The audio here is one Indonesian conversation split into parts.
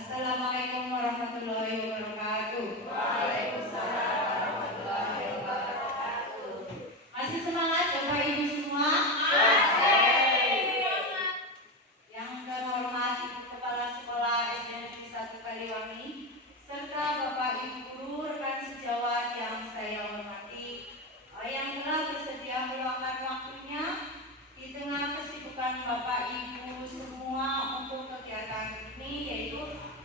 Assalamualaikum warahmatullahi wabarakatuh. Waalaikumsalam warahmatullahi wabarakatuh. Masih semangat Bapak Ibu semua? Masih. Yang terhormat Ibu Kepala Sekolah SD Negeri 1 Kaliwangi, serta Bapak Ibu guru, rekan sejawat yang saya hormati, yang telah bersedia meluangkan waktunya di tengah kesibukan Bapak Ibu semua untuk kegiatan ini, yaitu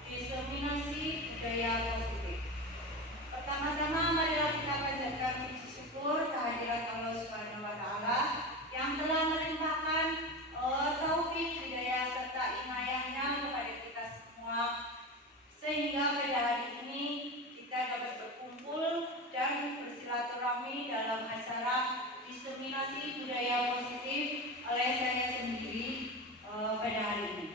diseminasi budaya positif. Pertama-tama marilah kita panjatkan puji syukur kehadirat Allah Subhanahu wa taala yang telah melimpahkan taufik, hidayah serta inayahnya kepada kita semua, sehingga pada hari ini kita dapat berkumpul dan bersilaturahmi dalam acara diseminasi budaya positif oleh saya sendiri pada hari ini.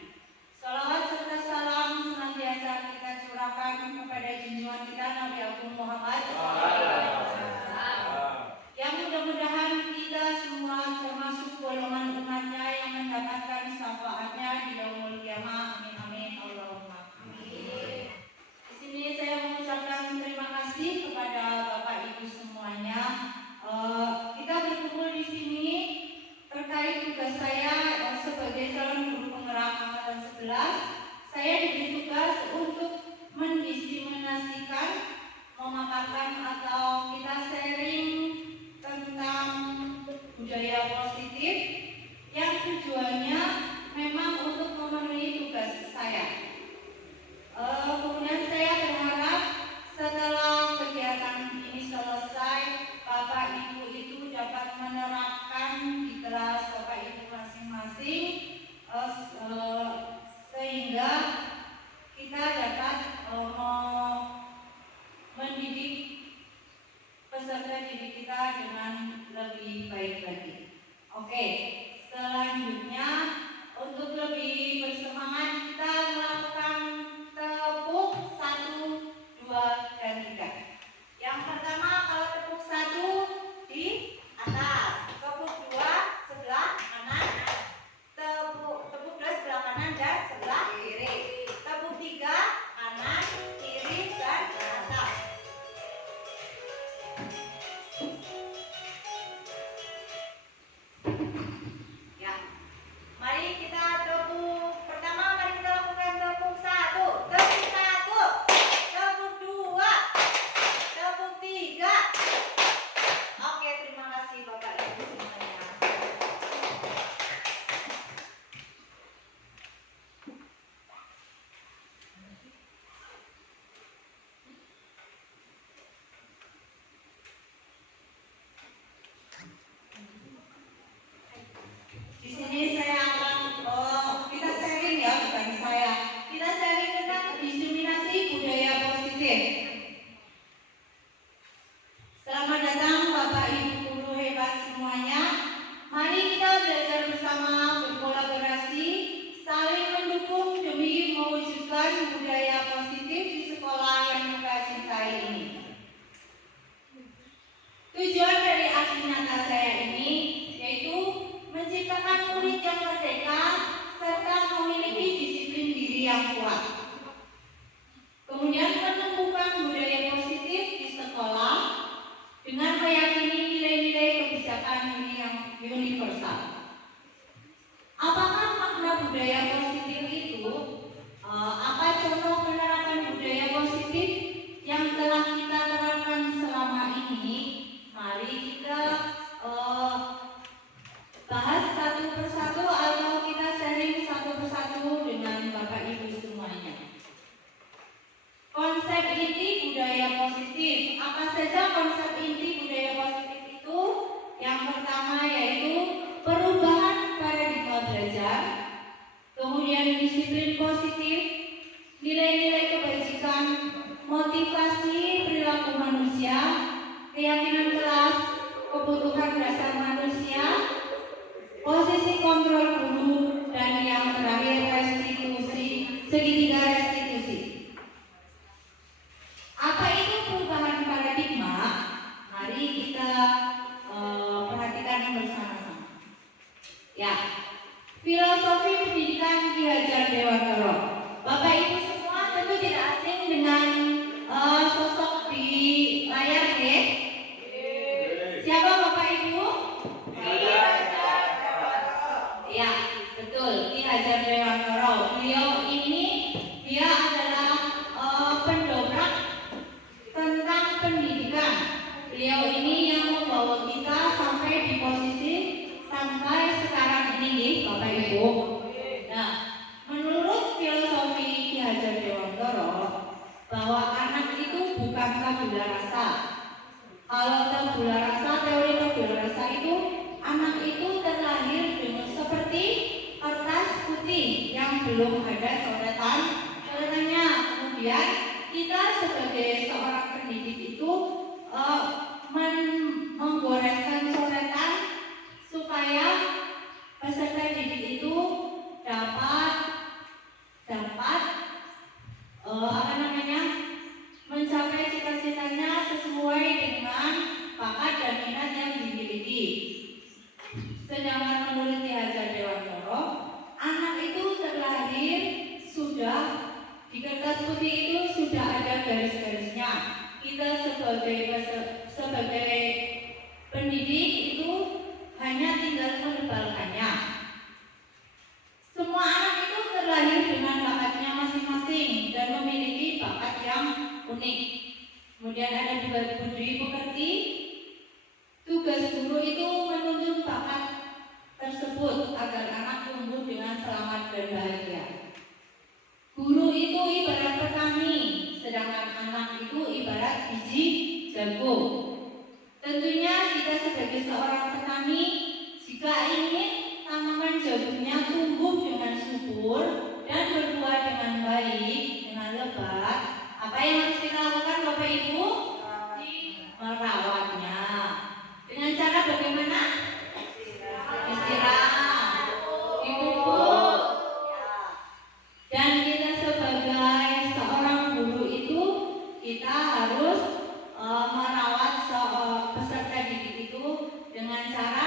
Salawat serta salam senantiasa kita curahkan kepada junjungan kita Nabi Agung Muhammad, yang mudah-mudahan kita semua termasuk golongan umatnya yang mendapatkan syafaatnya di yaumul qiyamah. Amin amin Allahumma amin. Di sini saya mengucapkan terima kasih kepada Bapak Ibu semuanya. Kita berkumpul di sini terkait tugas saya sebagai calon guru penggerak angkatan 11. Saya diberi tugas untuk mendiseminasikan, memaparkan atau kita sharing tentang budaya positif yang tujuannya memang untuk memenuhi tugas saya. Kemudian saya berharap setelah kegiatan ini selesai, Bapak Ibu itu dapat menerapkan di kelas Bapak Ibu masing-masing, sehingga kita dapat mendidik peserta didik kita dengan lebih baik lagi. Oke, selanjutnya untuk lebih bersemangat kita melakukan tepuk 1, 2, dan 3. Yang pertama, kalau tepuk 1 di atas, tepuk 2 sebelah kanan, tepuk 2 sebelah kanan dan sebelah kiri, tepuk 3 kanan, kiri, dan atas. Ya, mari kita tepuk pertama, mari kita lakukan tepuk 1, tepuk 1, tepuk 2, tepuk 3. Oke, terima kasih Bapak Ibu semuanya. Di sini saya akan kita sharing ya, bukan saya. Kita sharing tentang diseminasi budaya positif. Selamat datang Bapak Ibu guru hebat semuanya. Mari kita belajar bersama, berkolaborasi, saling mendukung demi mewujudkan budaya positif di sekolah yang kita cintai ini. Tujuan dari aksi nyata saya ini yaitu menciptakan murid yang merdeka serta memiliki disiplin diri yang kuat. Kemudian menumbuhkan budaya positif di sekolah dengan meyakini nilai-nilai kebijakan ini yang universal. Apakah makna budaya positif itu? Apa contoh penerapan budaya positif yang telah kita terapkan selama ini? Mari kita bahas satu persatu atau kita sharing satu persatu dengan Bapak Ibu semuanya. Konsep inti budaya positif. Apa saja konsep inti budaya positif itu? Yang pertama yaitu perubahan paradigma belajar, kemudian disiplin positif, nilai-nilai kebajikan, motivasi perilaku manusia, keyakinan kelas, kebutuhan dasar manusia, posisi kontrol guru, dan yang terakhir restitusi, segitiga restitusi. Apa itu perubahan paradigma? Mari kita perhatikan bersama-sama. Ya, filosofi pendidikan Ki Hajar Dewantara. Bapak Ibu semua beliau ini dia adalah pendobrak tentang pendidikan. Beliau ini yang membawa kita sampai di posisi sampai sekarang ini, Bapak Ibu. Nah, menurut filosofi Ki Hajar Dewantara, bahwa anak itu bukan tabula rasa. Kalau tabula rasa, teori tabula rasa itu, anak itu terlahir dengan seperti kertas putih yang belum ada coretannya. Kemudian kita sebagai seorang pendidik itu menggoreskan coretan supaya peserta didik itu dapat mencapai cita-citanya sesuai dengan bakat dan minat yang dimiliki. Sedangkan menurut Ki Hajar Dewantara, anak itu terlahir sudah di kertas putih itu sudah ada garis-garisnya. Kita sebagai pendidik itu hanya tinggal menebalkannya. Semua anak itu terlahir dengan bakatnya masing-masing dan memiliki bakat yang unik. Kemudian ada budi pekerti. Tugas guru itu menuntun bakat tersebut agar anak tumbuh dengan selamat dan bahagia. Guru itu ibarat petani, sedangkan anak itu ibarat biji jagung. Tentunya kita sebagai seorang petani, jika ingin tanaman jagungnya tumbuh dengan subur dan berbuah dengan baik, dengan lebat, apa yang harus kita lakukan, Bapak Ibu? Merawatnya. Dengan cara bagaimana? Disiram, dipupuk. Dan kita sebagai seorang guru itu, kita harus merawat peserta didik itu dengan cara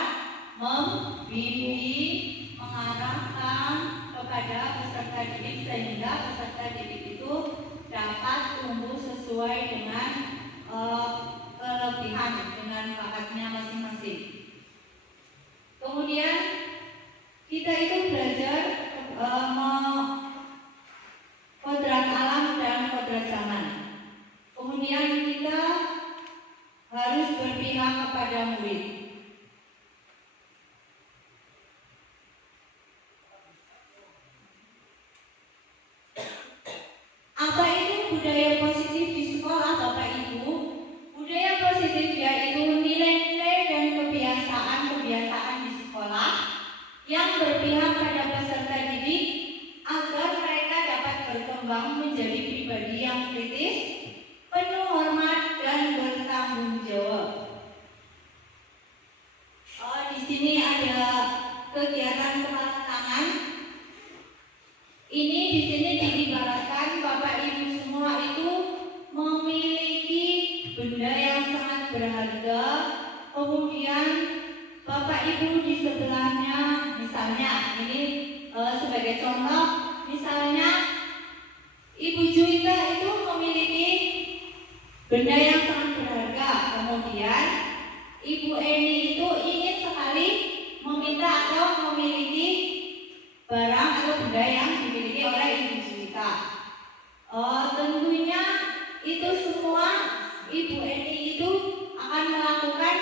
membimbing, mengarahkan kepada peserta didik sehingga peserta didik itu dapat tumbuh sesuai dengan kelebihan, dengan bakatnya masing-masing. Kemudian kita itu belajar kodrat alam dan kodrat zaman. Kemudian kita harus berpihak kepada murid. Apa itu budaya positif di sekolah, Bapak Ibu? Budaya positif yaitu nilai-nilai dan kebiasaan-kebiasaan di sekolah yang berpihak pada peserta didik agar mereka dapat berkembang menjadi pribadi yang kritis, penuh hormat dan bertanggung jawab. Di sini ada kegiatan kepala tangan. Ini di sini diibaratkan Bapak Ibu semua itu memiliki benda yang sangat berharga. Kemudian Bapak Ibu di sebelahnya, misalnya ini sebagai contoh, misalnya Ibu Juwita itu memiliki benda yang sangat berharga. Kemudian Ibu Eni itu ingin sekali meminta atau memiliki barang atau benda yang dimiliki oleh Ibu Juwita. Tentunya itu semua Ibu Eni itu akan melakukan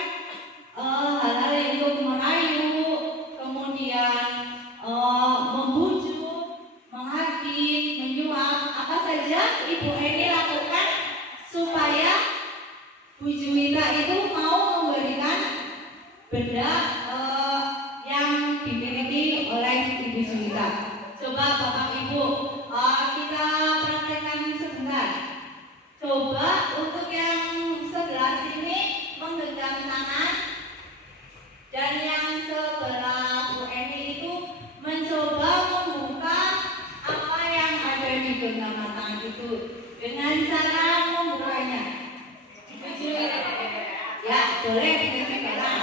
hal-hal untuk merayu, kemudian membujuk, menghadik, menyuap, apa saja Ibu Eni lakukan supaya Bu Juwita itu mau memberikan benda yang dimiliki oleh Ibu Juwita. Coba Bapak Ibu kita praktekkan sebentar. Coba untuk yang sebelah sini menggenggam tangan dan yang sebelah Bu Eni itu mencoba membuka apa yang ada di genggaman tangan itu dengan cara membukanya. Ya, boleh sekarang.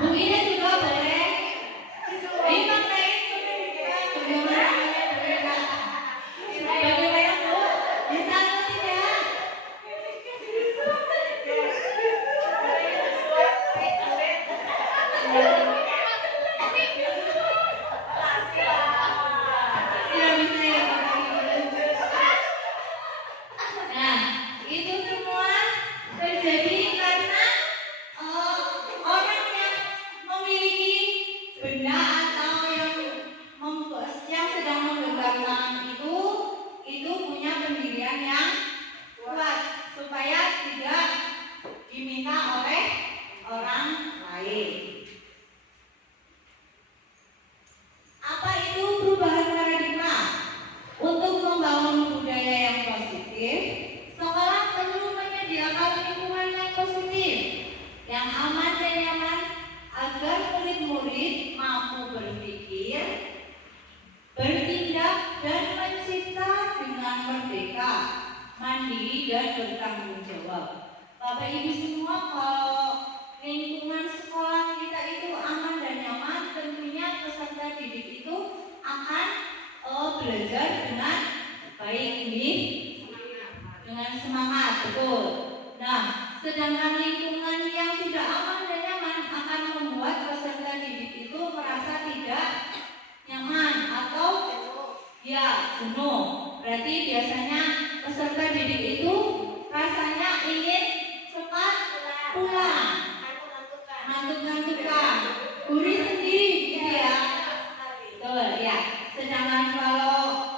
Bu Ina juga boleh. Ini pakai bagaimana Bu? Bisa atau tidak? yang sedang menggenggam tangan itu punya pendirian yang kuat supaya tidak diminta oleh orang lain. Apa itu perubahan paradigma? Untuk membangun budaya yang positif, sekolah perlu menyediakan lingkungan yang positif, yang aman dan nyaman agar murid-murid mampu berpikir, bertindak, dan mencipta dengan merdeka, mandiri, dan bertanggung jawab. Bapak Ibu semua, kalau lingkungan sekolah kita itu aman dan nyaman, tentunya peserta didik itu akan belajar dengan baik, dengan semangat, betul. Nah, sedangkan lingkungan yang tidak aman dan nyaman akan membuat peserta didik itu merasa tidak nyaman atau jenuh. Berarti biasanya peserta didik itu rasanya ingin cepat pulang, ngantuk-ngantukan, gurih sendiri gitu ya. Betul ya. Sedangkan kalau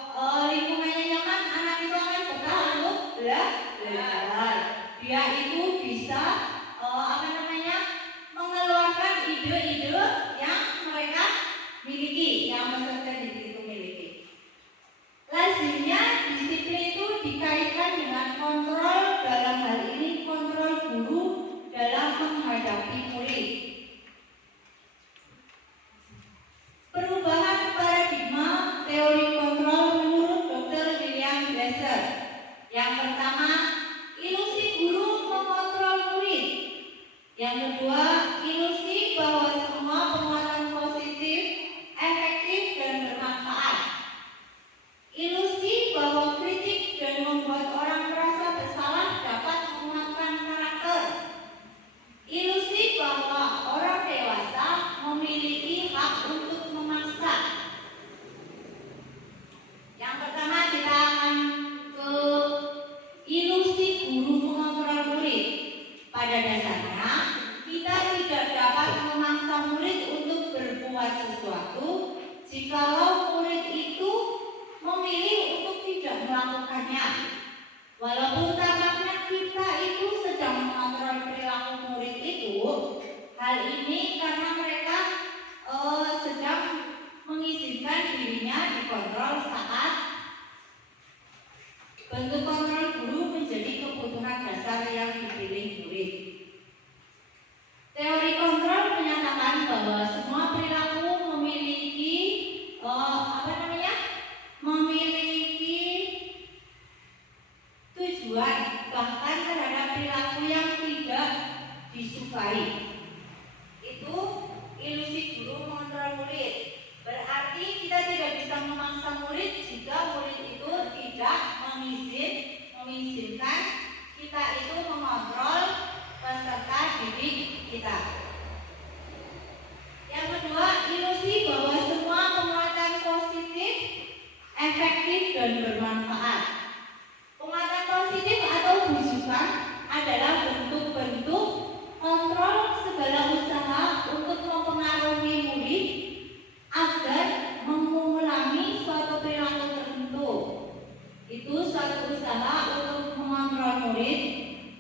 lingkungannya nyaman, anak itu akan betah untuk belajar. Dia itu bisa mengeluarkan ide-ide yang mereka miliki, yang peserta didik itu miliki. Lazimnya disiplin itu dikaitkan dengan kontrol, dalam hal ini kontrol guru dalam menghadapi murid. Perubahan paradigma teori kontrol menurut Dr. William Glasser. Yang pertama, ilusi guru mengontrol murid. Yang kedua, ilusi bahwa semua penguatan positif, efektif, dan bermanfaat. Ilusi bahwa kritik dan membuat orang merasa bersalah dapat menguatkan karakter. Ilusi bahwa orang dewasa memiliki hak untuk memaksa. Yang pertama, kita akan ke ilusi guru mengontrol murid. Pada dasarnya, kita tidak dapat memaksa murid untuk berbuat sesuatu jikalau murid itu memilih untuk tidak melakukannya. Walaupun tampaknya kita itu sedang mengontrol perilaku murid itu, hal ini karena mereka sedang mengizinkan dirinya dikontrol saat bentuk kontrol guru menjadi kebutuhan dasar yang dipilih murid. Teori kontrol menyatakan bahwa semua perilaku memiliki tujuan, bahkan terhadap perilaku yang tidak disukai. Itu ilusi guru mengontrol murid. Berarti kita tidak bisa memaksa murid jika murid itu tidak mengizinkan kita itu mengontrol peserta didik kita. Yang kedua, ilusi bahwa semua penguatan positif, efektif, dan bermanfaat. Penguatan positif atau bujukan adalah bentuk-bentuk kontrol segala usaha untuk mempengaruhi murid agar mengulangi suatu perilaku tertentu. Itu suatu usaha untuk mengontrol murid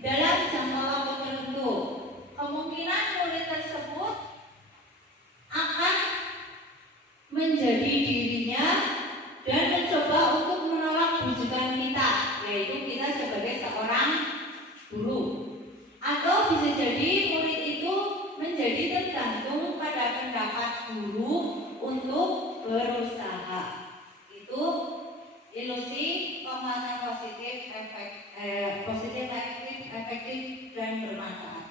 dalam jangka waktu tertentu. Kemungkinan murid tersebut akan menjadi dirinya dan mencoba untuk menolak bujukan kita, yaitu kita sebagai seorang guru. Atau bisa jadi murid itu menjadi tergantung pada pendapat guru untuk berusaha. Itu ilusi penguatan positif, efektif, dan bermanfaat.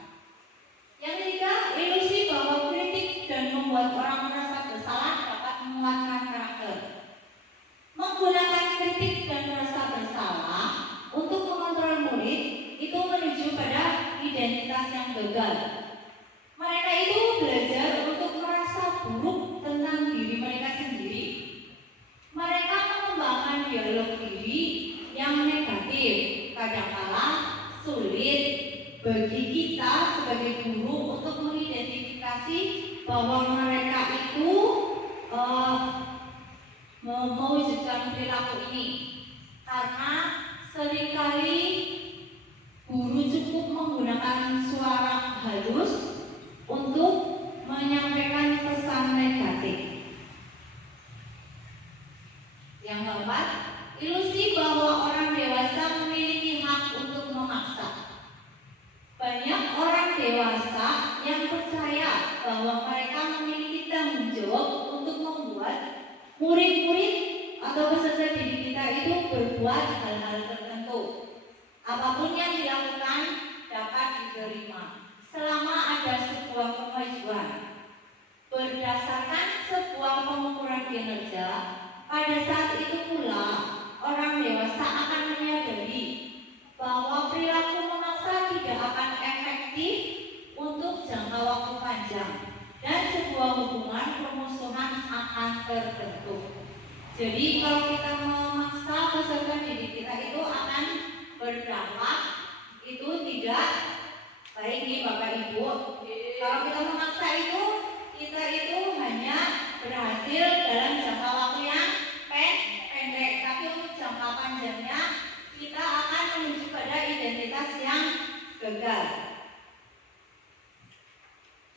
Yang ketiga, ilusi bahwa kritik dan membuat orang merasa bersalah dapat menguatkan karakter. Menggunakan kritik dan merasa bersalah untuk mengontrol murid itu menuju pada identitas yang gagal. Mereka itu belajar untuk merasa buruk tentang diri mereka sendiri. Mereka mengembangkan dialog diri yang negatif, kadangkala sulit bagi kita sebagai guru untuk mengidentifikasi bahwa mereka itu mewujudkan perilaku ini? Karena seringkali guru cukup menggunakan suara halus untuk menyampaikan pesan negatif. Yang keempat, ilusi bahwa orang dewasa memiliki hak untuk memaksa. Banyak orang dewasa yang percaya bahwa mereka memiliki tanggung jawab untuk membuat murid-murid atau peserta didik kita itu berbuat hal-hal tertentu. Apapun yang dilakukan dapat diterima selama ada sebuah kemajuan. Berdasarkan sebuah pengukuran kinerja, pada saat itu pula orang dewasa akan menyadari bahwa perilaku memaksa tidak akan efektif untuk jangka waktu panjang dan sebuah hubungan permusuhan akan terbentuk. Jadi kalau kita memaksa peserta didik kita itu akan berdampak itu tidak baik nih Bapak Ibu. Kalau kita memaksa itu, kita itu hanya berhasil dalam jangka waktu yang pendek, tapi untuk jangka panjangnya kita akan menuju pada identitas yang gagal.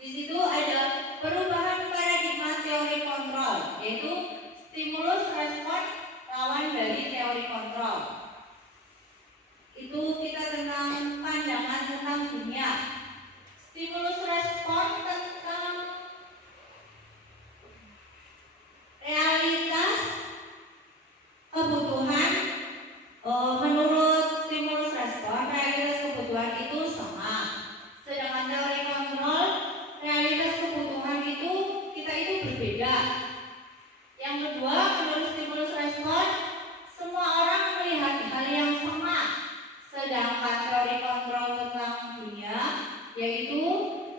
Di situ ada perubahan paradigma teori kontrol, yaitu stimulus respon lawan dari teori kontrol. Itu kita tentang pandangan tentang dunia. Stimulus respon tentang realitas kebutuhan. Menurut stimulus respon, realitas kebutuhan itu sama. Sedangkan teori kontrol, realitas kebutuhan itu kita itu berbeda. Yang kedua, menurut stimulus respon, semua orang melihat hal yang sama. Sedangkan teori kontrol tentang dunia, yaitu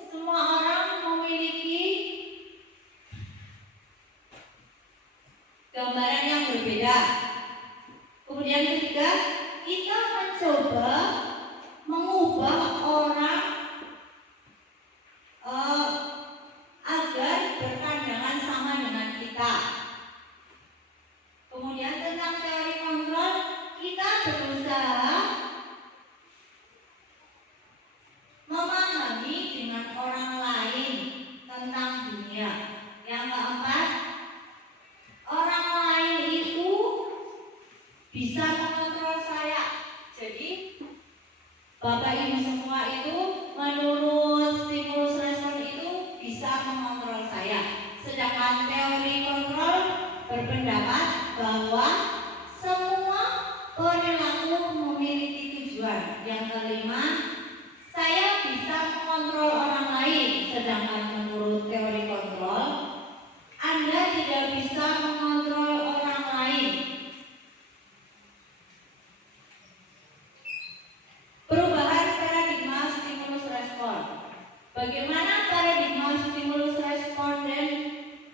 semua orang memiliki gambaran yang berbeda. Kemudian ketiga, kita mencoba mengubah orang agar berpandangan sama dengan kita. Kemudian tentang teori kontrol, kita berusaha memahami dengan orang lain tentang dunia. Yang keempat, orang lain itu bisa mengontrol saya. Jadi Bapak Ibu semua itu menurut stimulus respon itu bisa mengontrol saya. Sedangkan teori kontrol berpendapat bahwa semua perilaku memiliki tujuan. Yang kelima, saya bisa mengontrol orang lain. Sedangkan menurut teori kontrol, Anda tidak bisa mengontrol orang lain. Perubahan paradigma stimulus respon. Bagaimana paradigma stimulus respon dan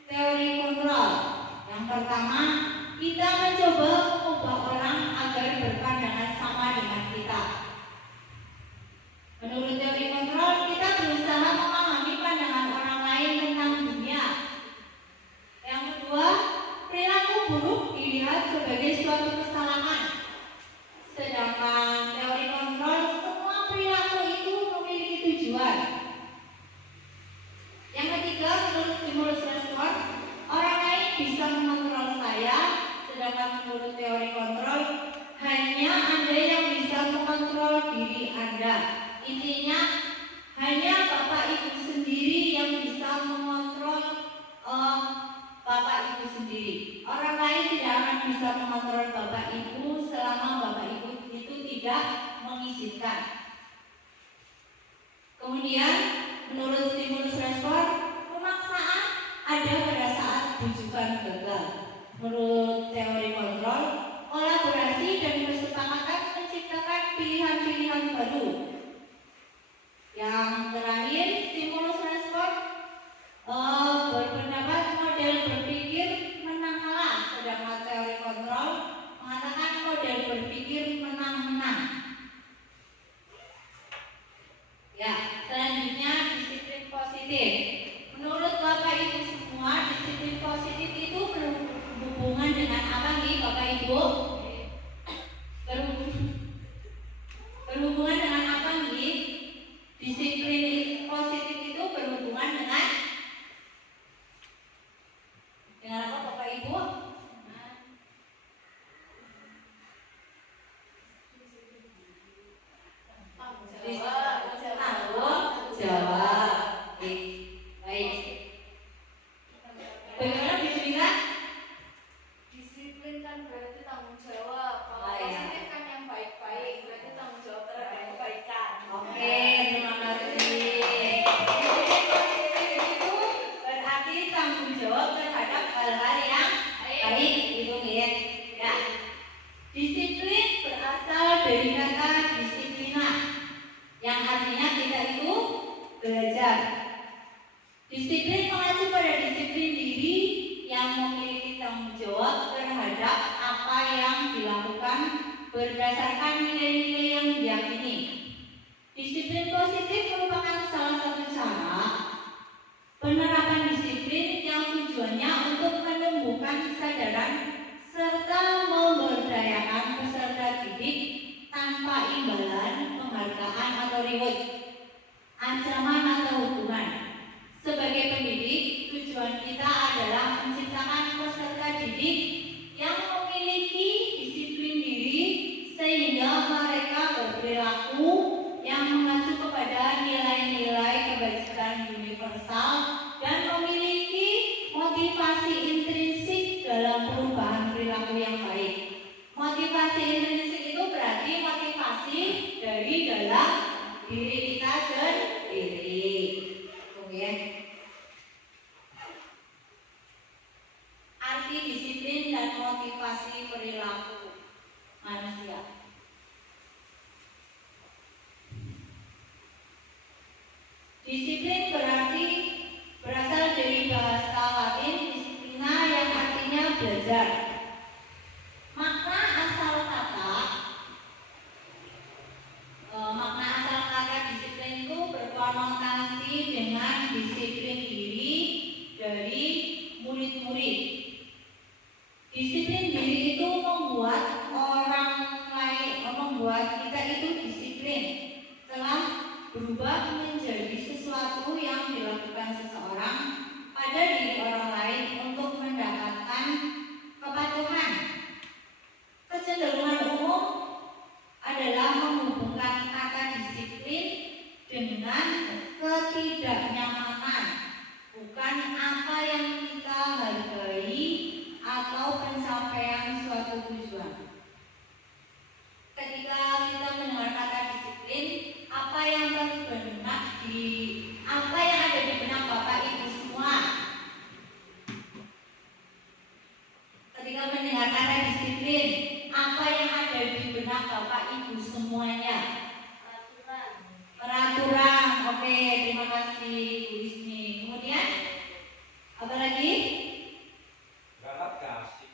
teori kontrol? Yang pertama, kita mencoba mengubah orang agar berpandangan sama dengan kita. Menurut teori kontrol, kita berusaha memahami pandangan orang lain tentang dunia. Yang kedua, perilaku buruk dilihat sebagai suatu kesalahan. Sedangkan teori kontrol, semua perilaku itu memiliki tujuan. Yang ketiga, menurut stimulus respon, orang lain bisa mengontrol saya. Sedangkan menurut teori kontrol, hanya Anda yang bisa mengontrol diri Anda. Intinya, hanya Bapak Ibu sendiri yang bisa mengontrol Bapak Ibu sendiri. Orang lain tidak akan bisa mengontrol Bapak Ibu selama Bapak Ibu itu tidak mengizinkan. Kemudian, menurut stimulus respon, pemaksaan ada pada saat bujukan gagal. Menurut teori kontrol, kolaborasi dan kesepakatan menciptakan pilihan-pilihan baru. Yang terakhir, stimulus respon berpendapat model berpikir menang kalah. Sedangkan teori kontrol mengatakan model berpikir menang-menang. Ya, selanjutnya disiplin positif. Menurut Bapak Ibu semua, disiplin positif itu berhubungan dengan kan berarti tanggung jawab. Kalau Oh, iya. positif kan yang baik-baik, berarti tanggung jawab terhadap kebaikan. Oke, terima kasih. Disiplin positif itu berarti tanggung jawab terhadap hal-hal yang baik itu ya. Disiplin berasal dari kata disiplina, yang artinya kita itu belajar. Disiplin mengacu pada disiplin diri yang memiliki tanggung jawab terhadap apa yang dilakukan berdasarkan nilai-nilai yang diyakini. Disiplin positif merupakan salah satu cara penerapan disiplin yang tujuannya untuk menumbuhkan kesadaran serta memberdayakan peserta didik tanpa imbalan, penghargaan atau reward, ancaman atau hukuman. Sebagai pendidik, tujuan kita adalah menciptakan peserta didik yang memiliki disiplin diri sehingga mereka berperilaku yang mengacu kepada nilai-nilai kebajikan universal dan memiliki motivasi intrinsik dalam perubahan perilaku yang baik. Motivasi intrinsik itu berarti motivasi dari dalam diri kita sendiri. Ya. Arti disiplin dan motivasi perilaku manusia. Disiplin berarti berasal dari bahasa Latin disiplina yang artinya belajar. Makna asal kata disiplin itu berkonotasi dengan disiplin diri dari murid-murid. Disiplin diri itu membuat kita itu disiplin, telah berubah menjadi sesuatu yang dilakukan seseorang pada diri orang lain untuk mendapatkan kepatuhan. Kecenderungan umum adalah menghubungkan kata disiplin dengan ketidaknyamanan, bukan apa yang kita hargai atau pencapaian suatu tujuan. Ketika kita mendengar kata disiplin, apa yang ada di benak Bapak Ibu semua? Ketika mendengar kata disiplin, apa yang ada di benak Bapak Ibu semuanya? Peraturan. Oke, terima kasih Bu Isni. Kemudian apa lagi? Berangkat kasih.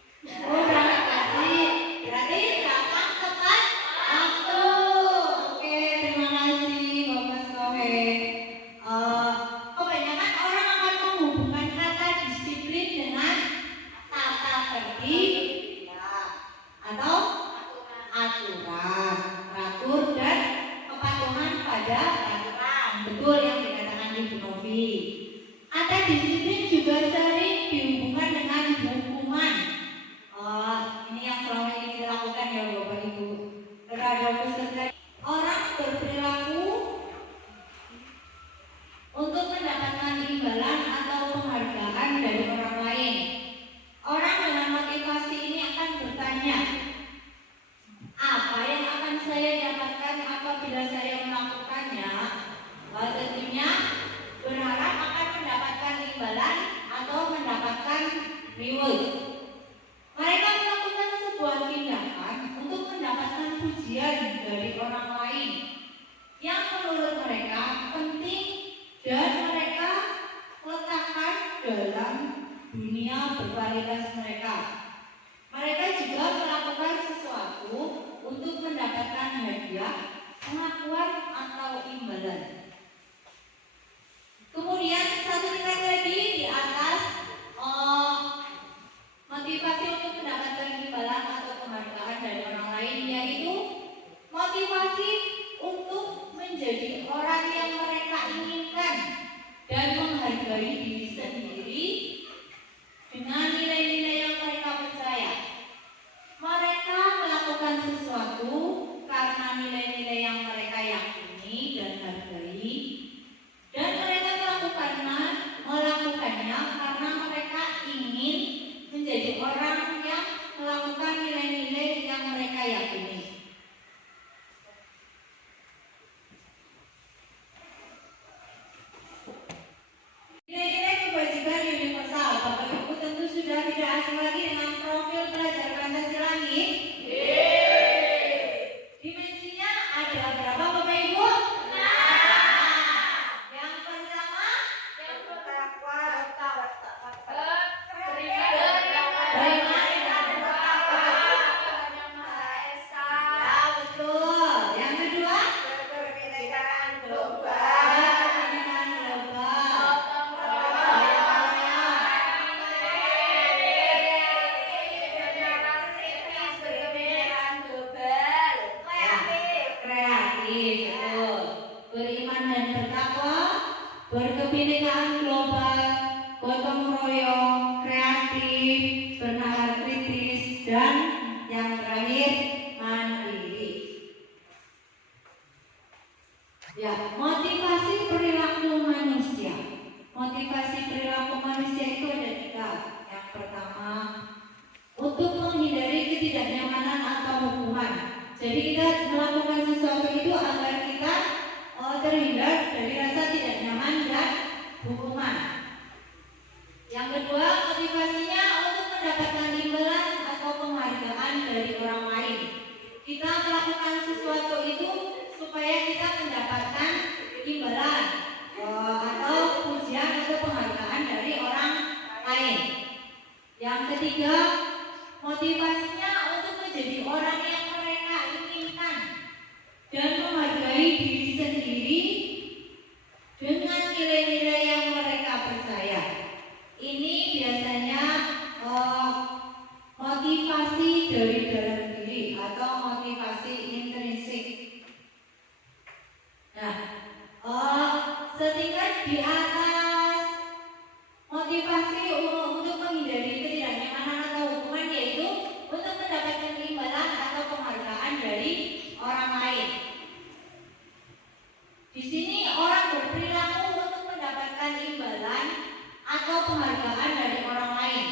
Oh, berangkat kasih. Berarti datang tepat waktu. Oke, terima kasih Bapak Sohe. Kebanyakan orang akan menghubungkan kata disiplin dengan tata tertib atau aturan, teratur dan kepatuhan pada peraturan. Betul yang dikatakan Ibu Novi. Kata disiplin juga sering dihubungkan dengan hukuman. Ini yang selama ini dilakukan ya Bapak Ibu terhadap peserta. Orang berperilaku untuk mendapatkan imbalan atau penghargaan dari orang lain. Orang dengan motivasi ini akan bertanya, apa yang akan saya dapatkan apabila saya melakukannya? Tentunya berharap akan mendapatkan imbalan atau mendapatkan reward. Mereka melakukan sebuah tindakan untuk mendapatkan pujian dari orang lain yang menurut mereka penting dan mereka letakkan dalam dunia berkualitas mereka. Mereka juga melakukan sesuatu untuk mendapatkan hadiah, pengakuan atau imbalan. Kemudian satu tingkat lagi di atas motivasi untuk mendapatkan imbalan atau penghargaan dari orang lain, yaitu motivasi untuk menjadi orang yang mereka inginkan dan menghargai diri sendiri dengan nilai-nilai yang mereka yakini. Nilai-nilai kebajikan universal, Bapak Ibu tentu sudah tidak asing lagi dengan profil pelajar Pancasila ini. Dimensinya ada berapa Bapak Ibu? Yang pertama, ya betul. Yang kedua, kebinekaan global. Kreatif, betul. Beriman dan bertakwa, berkebinekaan global, gotong royong, kreatif, bernalar kritis, dan yang terakhir mandiri. Ya, motivasi perilaku manusia. Motivasi perilaku manusia itu ada 3. Yang pertama, untuk menghindari ketidaknyamanan atau hukuman. Jadi kita melakukan sesuatu itu agar kita terhindar dari rasa tidak nyaman dan hukuman. Yang kedua, motivasinya untuk mendapatkan imbalan atau penghargaan dari orang lain. Kita melakukan sesuatu itu supaya kita mendapatkan imbalan atau pujian atau penghargaan dari orang lain. Yang ketiga, motivasinya untuk menjadi orang yang mereka inginkan dan menghargai diri sendiri dengan nilai-nilai yang mereka percaya. Ini biasanya motivasi dari dalam diri atau motivasi intrinsik. Nah, setingkat di atas motivasi untuk menghindari ketidaknyamanan atau hukuman, yaitu untuk mendapatkan imbalan atau penghargaan dari orang lain. Di sini orang berperilaku untuk mendapatkan imbalan atau penghargaan dari orang lain.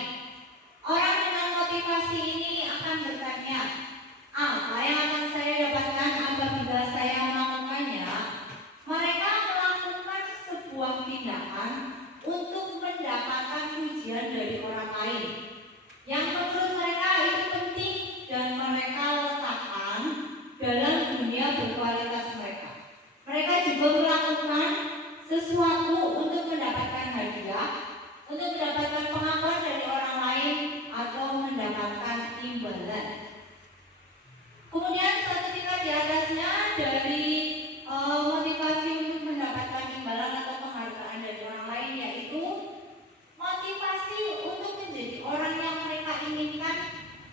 Orang dengan motivasi ini akan bertanya, apa yang akan saya dapatkan apabila saya melakukannya? Mereka melakukan sebuah tindakan untuk mendapatkan pujian dari orang lain yang menurut mereka itu penting dan mereka letakkan dalam dunia berkualitas mereka. Mereka juga melakukan sesuatu untuk mendapatkan hadiah, untuk mendapatkan pengakuan dari orang lain atau mendapatkan imbalan. Kemudian satu tingkat di atasnya dari motivasi untuk mendapatkan imbalan atau penghargaan dari orang lain, yaitu motivasi untuk menjadi orang yang mereka inginkan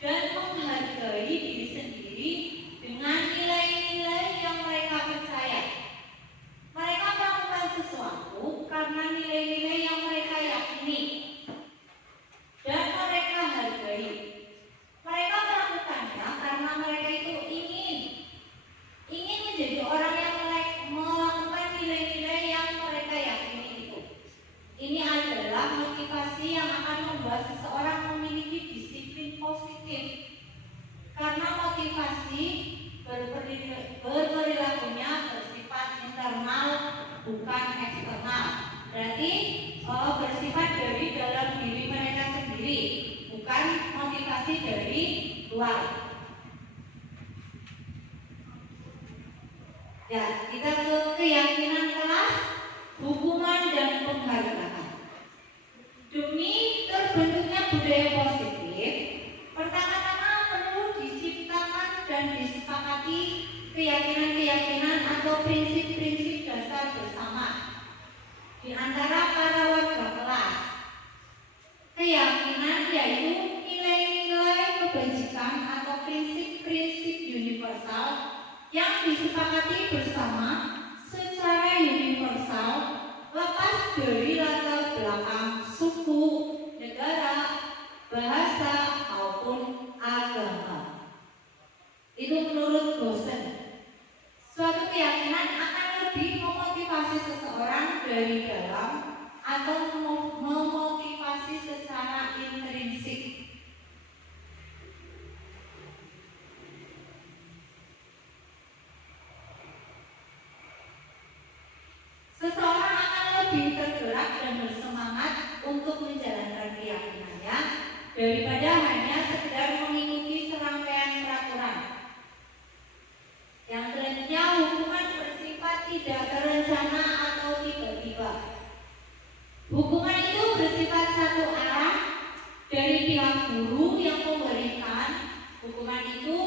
dan menghargai diri sendiri dengan nilai-nilai yang mereka percaya. Mereka melakukan sesuatu karena nilai-nilai yang mereka yakini dan mereka hargai. Mereka melakukannya karena mereka itu ingin menjadi orang yang melakukan nilai-nilai yang mereka yakini itu. Ini adalah motivasi yang akan membuat seseorang memiliki disiplin positif. Karena motivasi berperilakunya bersifat internal bukan eksternal. Berarti bersifat dari dalam diri mereka sendiri, bukan motivasi dari luar. Ya, kita ke keyakinan kelas, hukuman dan penghargaan. Demi terbentuknya budaya positif, pertama-tama perlu diciptakan dan disepakati keyakinan-keyakinan atau prinsip-prinsip dasar bersama di antara para warga kelas. Keyakinan yaitu nilai-nilai kebajikan atau prinsip-prinsip universal yang disepakati bersama secara universal, lepas dari latar belakang suku, negara, bahasa maupun agama. Itu menurut dosen. Suatu keyakinan akan lebih memotivasi seseorang dari dalam atau memotivasi secara intrinsik. lebih tergerak dan bersemangat untuk menjalankan keyakinannya daripada hanya sekedar mengikuti serangkaian peraturan. Yang selanjutnya, hukuman bersifat tidak terencana atau tiba-tiba. Hukuman itu bersifat satu arah dari pihak guru yang memberikan hukuman itu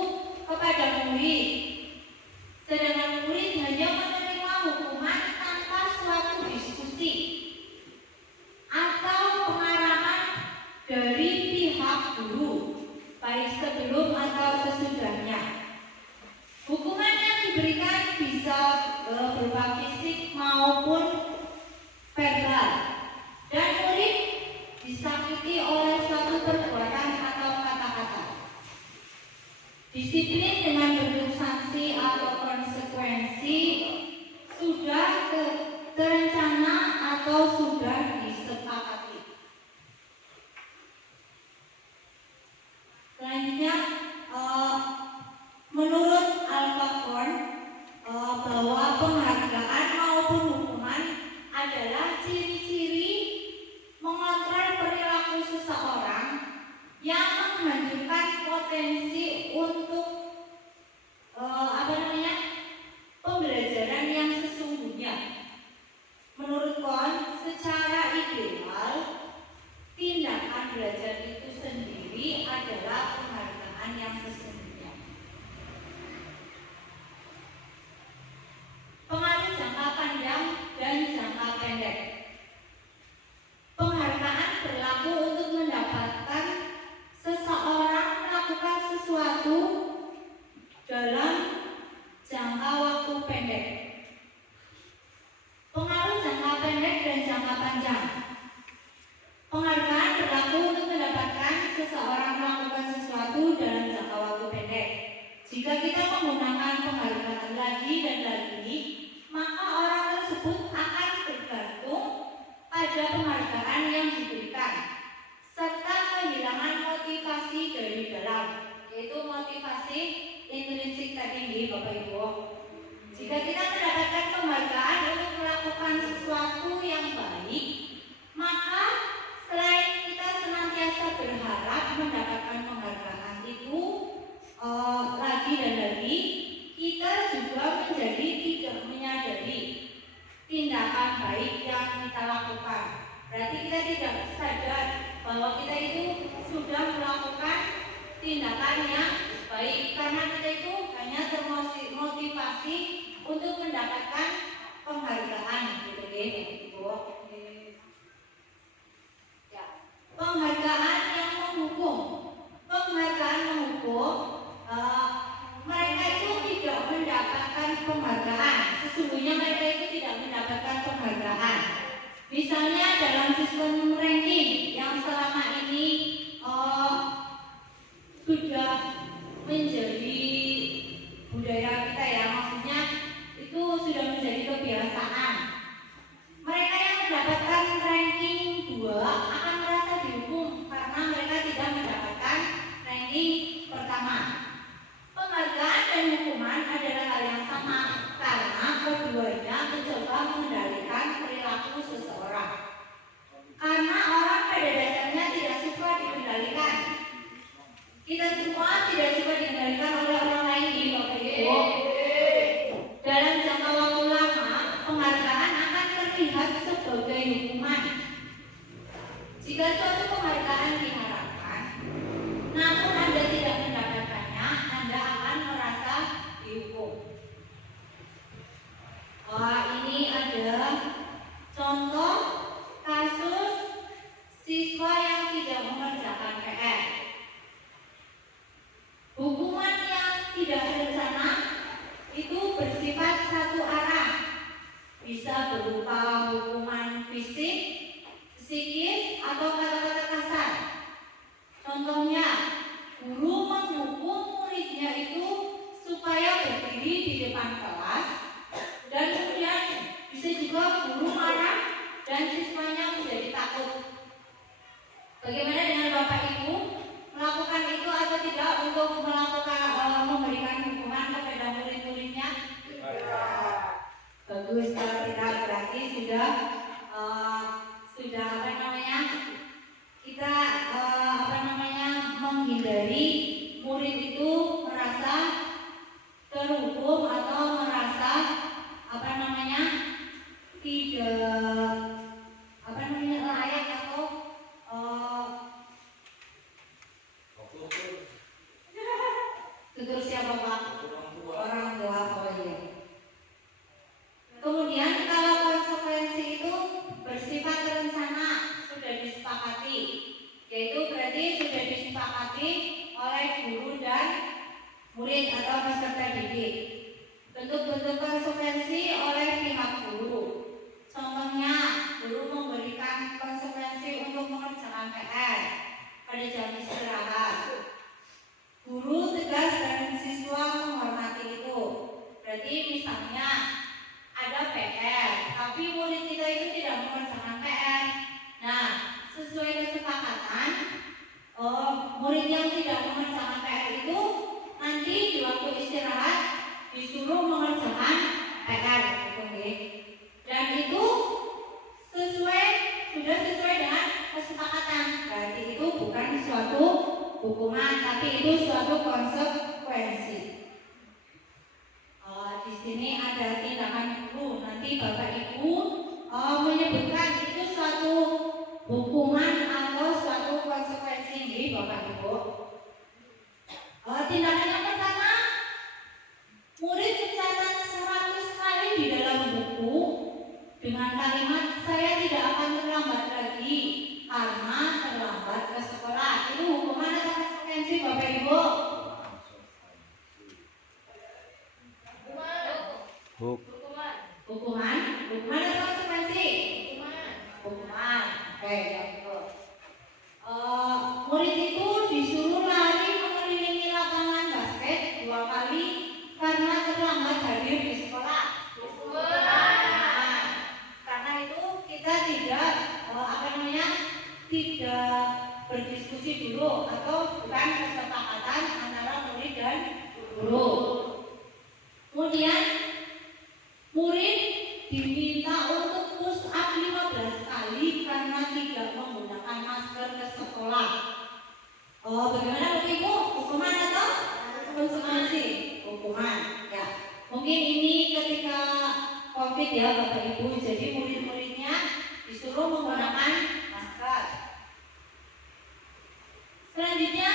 kepada murid, sedangkan murid hanya menerima hukuman tanpa suatu diskusi atau pengarahan dari pihak guru, baik sebelum atau sesudahnya. Hukuman yang diberikan bisa berupa fisik maupun verbal, dan murid disakiti oleh suatu perbuatan atau kata-kata. Disiplin dengan bentuk sanksi atau konsekuensi sudah terencana atau sudah disepakati. Selanjutnya, menurut Alphacorn, bahwa penghargaan maupun hukuman adalah ciri-ciri mengontrol perilaku seseorang yang menghancurkan potensi untuk pembelajaran yang sesungguhnya. Menurut Kohn, secara ideal, tindakan belajar itu sendiri adalah penghargaan yang sesungguhnya. Pengaruh jangka panjang dan jangka pendek. Penghargaan berlaku untuk mendapatkan seseorang melakukan sesuatu dalam jangka waktu pendek. Pengaruh jangka pendek dan jangka panjang. Penghargaan berlaku untuk mendapatkan seseorang melakukan sesuatu dalam jangka waktu pendek. Jika kita menggunakan penghargaan lagi dan lagi, maka orang tersebut akan bergantung pada penghargaan yang diberikan, serta kehilangan motivasi dari dalam, yaitu motivasi intrinsik tadi, Bapak Ibu. Jika kita mendapatkan penghargaan untuk melakukan sesuatu yang baik, maka selain kita senantiasa berharap mendapatkan penghargaan itu lagi dan lagi, kita juga menjadi tidak menyadari tindakan baik yang kita lakukan. Berarti kita tidak sadar bahwa kita itu sudah melakukan tindakan yang baik, karena kita itu hanya termotivasi untuk mendapatkan penghargaan, gitu Bu. Ya. Penghargaan yang menghukum. Penghargaan menghukum, mereka itu tidak mendapatkan penghargaan. Sesungguhnya mereka itu tidak mendapatkan penghargaan. Misalnya dalam sistem ranking yang selama ini sudah menjadi budaya kita ya, maksudnya itu sudah menjadi kebiasaan. Mereka yang mendapatkan ranking 2 akan merasa dihukum karena mereka tidak mendapatkan ranking pertama. Penghargaan dan hukuman adalah hal yang sama karena keduanya mencoba mengendalikan perilaku seseorang. Karena orang pada dasarnya tidak suka dikendalikan. Kita semua tidak suka dikendalikan oleh orang lain di Bapak Ibu. Dalam jangka waktu lama, penghargaan akan terlihat sebagai hukuman. Jika suatu penghargaan diharapkan, namun Anda tidak mendapatkannya, Anda akan merasa dihukum. Ini ada contoh kasus siswa yang tidak mengerjakan PR. Hukuman yang tidak terencana itu bersifat satu arah, bisa berupa hukuman fisik, psikis, atau kata-kata kasar. Contohnya, guru menghukum muridnya itu supaya berdiri di depan kelas, dan kemudian bisa juga guru marah dan siswanya menjadi takut. Bagaimana dengan Bapak Ibu? Melakukan itu atau tidak untuk memberikan hukuman kepada murid-muridnya? Bagus, kalau tidak berarti sudah Tutur siapa Pak? orang tua. Orang tua. Oh iya. Kemudian kalau konsekuensi itu bersifat terencana, sudah disepakati, yaitu berarti sudah disepakati oleh guru dan murid atau peserta didik. Bentuk-bentuk konsekuensi oleh pihak guru. Contohnya, guru memberikan konsekuensi untuk mengerjakan PR pada jam istirahat. Guru tegas dan siswa menghormati itu. Berarti misalnya ada PR, tapi murid kita itu tidak mengerjakan PR. Nah, sesuai kesepakatan, murid yang tidak mengerjakan PR itu nanti di waktu istirahat disuruh mengerjakan PR, gitu, dan itu sudah sesuai dengan kesepakatan. Berarti itu bukan suatu hukuman, tapi itu suatu konsekuensi. Di sini ada tindakan guru. Nanti Bapak Ibu menyebutkan itu suatu hukuman atau suatu konsekuensi, Bapak Ibu. Tindakan yang pertama, murid mencatat 100 kali di dalam buku dengan kalimat saya tidak akan terlambat lagi karena terlambat ke sekolah. Itu hukuman atau konsekuensi, Bapak Ibu? Hukuman atau konsekuensi? Hukuman. Oke, ya betul. Murid itu disuruh lari mengelilingi lapangan basket 2 kali karena terlambat hadir di sekolah. Karena itu kita tidak tidak berdiskusi dulu atau bukan kesepakatan antara murid dan guru. Kemudian murid diminta untuk push up 15 kali karena tidak menggunakan masker ke sekolah. Bagaimana Bapak Ibu? Hukuman atau konsekuensi? Hukuman. Ya. Mungkin ini ketika COVID ya Bapak Ibu, jadi murid-muridnya disuruh menggunakan masker. Selanjutnya,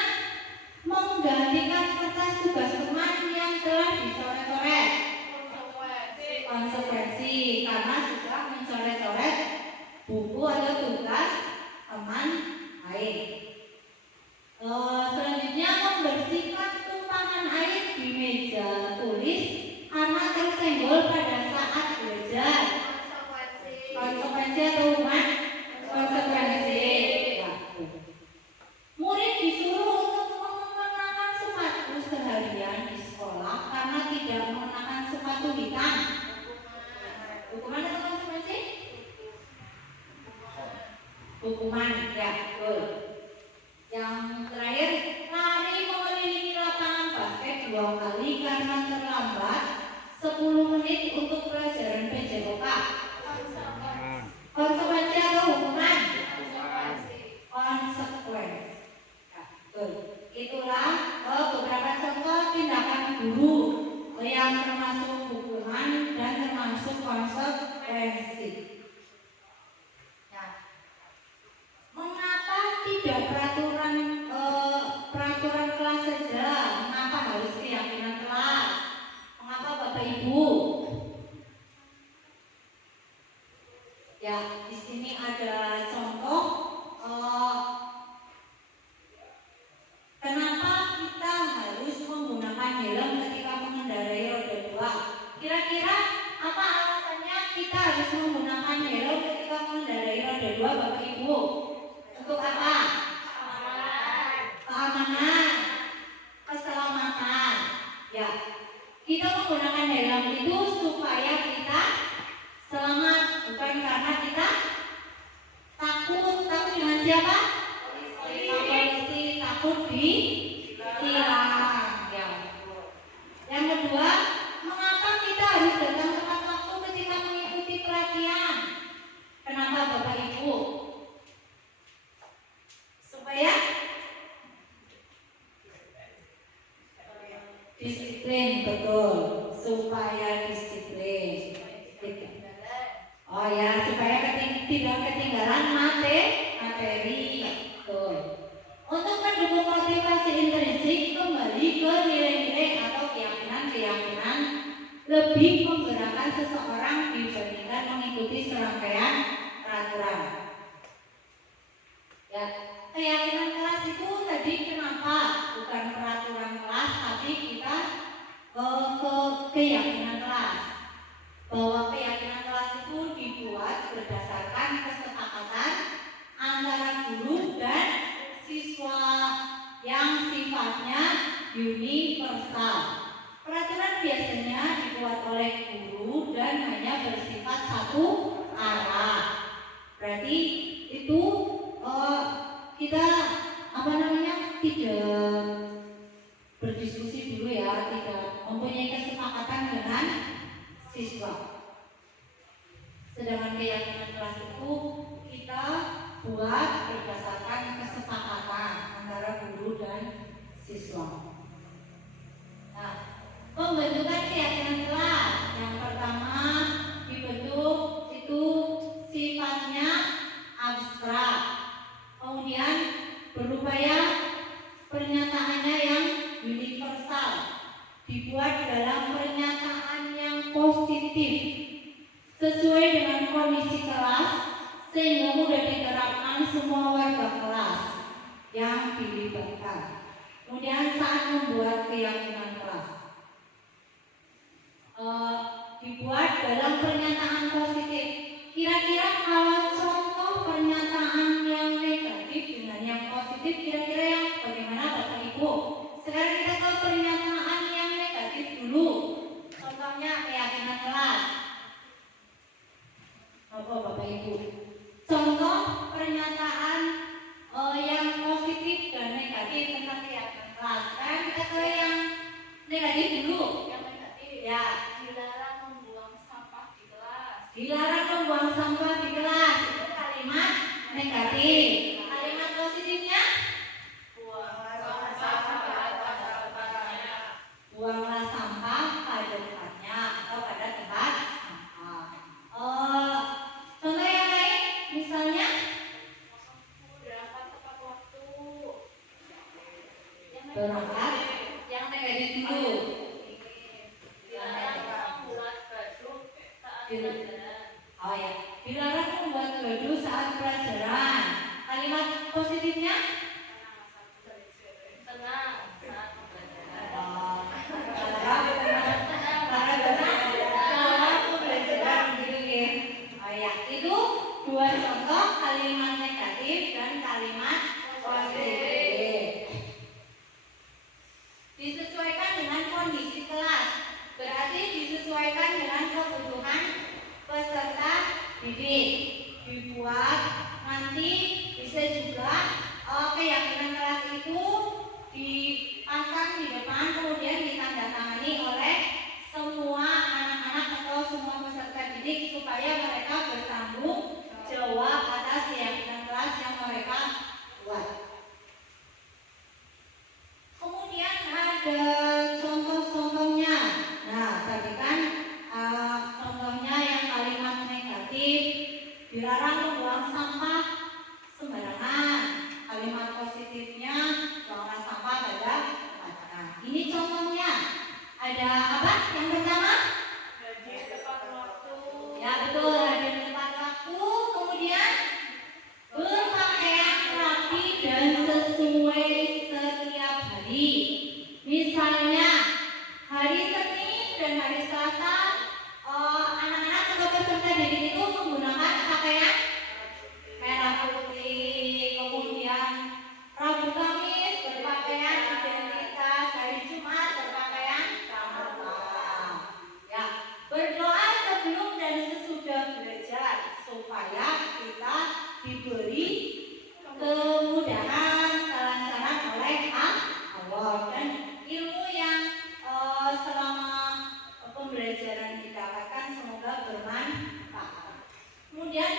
menggantikan kertas tugas teman yang telah dicoret-coret. Konsekuensi karena sudah mencoret-coret buku atau tugas teman lain. Selanjutnya, membersihkan tumpahan air di meja tulis karena tersenggol pada saat belajar. Konsekuensi atau hukuman? Konsekuensi. Murid disuruh untuk mengenakan sepatu seharian di sekolah karena tidak mengenakan sepatu hitam. Hukuman atau konsekuensi? Hukuman, ya betul. Yang terakhir, lari mengelilingi lapangan basket 2 kali karena terlambat 10 menit untuk pelajaran PJOK. Konsekuensi atau hukuman? Konsekuensi. Ya, betul. Itulah beberapa contoh tindakan guru yang termasuk hukuman dan termasuk konsekuensi. Nah, mengapa tidak peraturan kelas saja? Mengapa harus keyakinan kelas? Mengapa Bapak Ibu? Ya, di sini ada contoh kenapa kita harus menggunakan helm ketika mengendarai roda 2. Kira-kira apa alasannya kita harus menggunakan helm ketika mengendarai roda 2, Bapak Ibu? Untuk apa? Keamanan, keselamatan. Ya, kita menggunakan helm itu supaya kita selamat, bukan karena kita takut. Takut dengan siapa? Polisi. Takut ditilang. Ya. Yang kedua, mengapa kita harus datang tepat waktu ketika mengikuti pelatihan? Kenapa Bapak Ibu? Supaya disiplin, betul. Supaya disiplin. Oh ya, supaya tidak ketinggalan materi. Betul. Untuk mendukung motivasi intrinsik, kembali ke nilai-nilai lebih menggerakkan seseorang dibandingkan mengikuti serangkaian peraturan. Ya, keyakinan kelas itu tadi kenapa bukan peraturan kelas, tapi kita keyakinan kelas, bahwa keyakinan kelas itu dibuat berdasarkan kesepakatan antara guru dan siswa yang sifatnya universal. Peraturan biasanya dibuat oleh guru dan hanya bersifat satu arah. Berarti itu kita tidak berdiskusi dulu ya, tidak mempunyai kesepakatan dengan siswa. Sedangkan keyakinan kelas itu kita buat berdasarkan kesepakatan antara guru dan siswa. Nah, pembentukan keyakinan kelas yang pertama dibentuk itu sifatnya abstrak, kemudian berupaya pernyataannya yang universal, dibuat dalam pernyataan yang positif sesuai dengan kondisi kelas sehingga mudah diterapkan semua warga kelas yang dilibatkan. Kemudian saat membuat keyakinan kelas dibuat dalam pernyataan positif. Kira-kira kalau contoh pernyataan yang negatif dengan yang positif, kira-kira yang bagaimana Bapak Ibu? Sekarang kita ke pernyataan yang negatif dulu. Contohnya keyakinan kelas. Apa Bapak Ibu? Contoh pernyataan yang positif dan negatif tentang keyakinan kelas. Sekarang kita ke yang negatif dulu. Yang negatif. Ya. Dilarang membuang sampah di kelas. Dilarang membuang sampah di kelas. Itu kalimat negatif. Kalimat positifnya? Buanglah sampah pada tempatnya. Buanglah sampah pada tempatnya atau pada tempat sampah. Contoh yang lain, misalnya Berangkat tepat waktu. berangkat. Yang negatif dulu. Dilarang membuat gaduh saat pelajaran. Oh ya, dilarang membuat gaduh saat pelajaran. Kalimat positifnya? Tenang saat pembelajaran. Itu dua contoh kalimat negatif dan kalimat positif. Disesuaikan dengan kondisi kelas, berarti disesuaikan dengan kebutuhan peserta didik. Dibuat nanti bisa juga keyakinan kelas itu dipasang di depan, kemudian ditandatangani oleh semua anak-anak atau semua peserta didik supaya mereka bertanggung jawab atas keyakinan kelas yang mereka buat. Kemudian ada contoh-contohnya. Nah, tadi kan contohnya yang kalimat negatif, dilarang membuang sampah sembarangan. Kalimat positifnya, buanglah sampah pada tempatnya. Ini contohnya. Ada apa? Yang pertama? Hadir tepat waktu. Ya betul, hadir tepat waktu. Kemudian berpakaian rapi dan sesuai setiap hari. Misalnya hari Senin dan hari Selasa, anak-anak atau peserta didik itu menggunakan pakaian merah putih. Kemudian Rabu Kamis berpakaian identitas, hari Jumat berpakaian pramuka. Ya, berdoa sebelum dan sesudah belajar supaya kita diberi kemudahan, kelancaran oleh Allah dan ilmu yang selama pembelajaran kita dapatkan semoga bermanfaat. Kemudian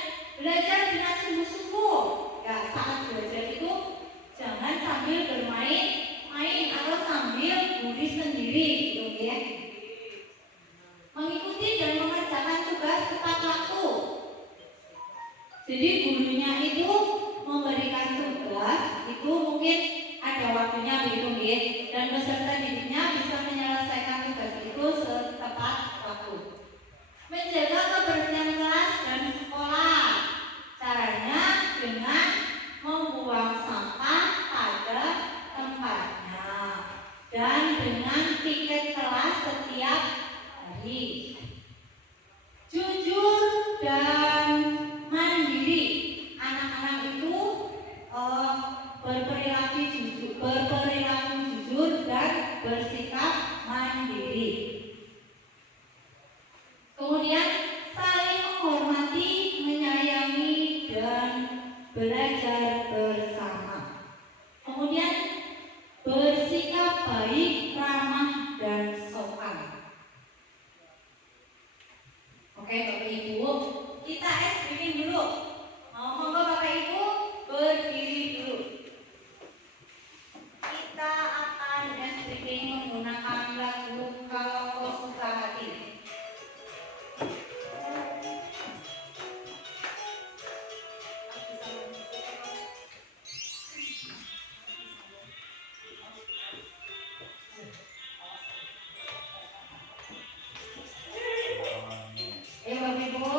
dengan tiket kelas setiap hari. Jujur dan mandiri. Anak-anak itu berperilaku jujur dan bersikap mandiri. Kemudian saling menghormati, menyayangi, dan belajar bersama. Kemudian bersikap baik, ramah, dan sopan. Oke Bapak Ibu, kita SBK dulu. Monggo Bapak Ibu berdiri dulu. Kita akan SBK menggunakan lagu Kalau Kau Suka Hati. Bapak Ibu.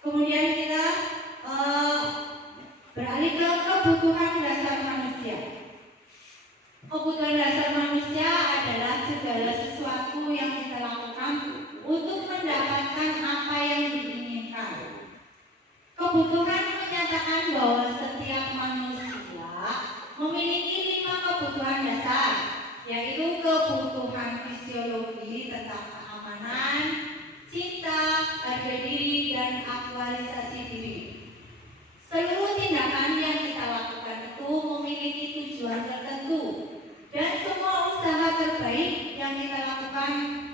Kemudian kita beralih ke kebutuhan dasar manusia. Kebutuhan dasar manusia adalah segala sesuatu yang kita lakukan untuk mendapatkan apa yang diinginkan. Kebutuhan menyatakan bahwa setiap manusia memiliki 5 kebutuhan dasar, yaitu kebutuhan fisiologi tentang keamanan, cinta, harga diri, dan aktualisasi diri. Seluruh tindakan yang kita lakukan itu memiliki tujuan tertentu, dan semua usaha terbaik yang kita lakukan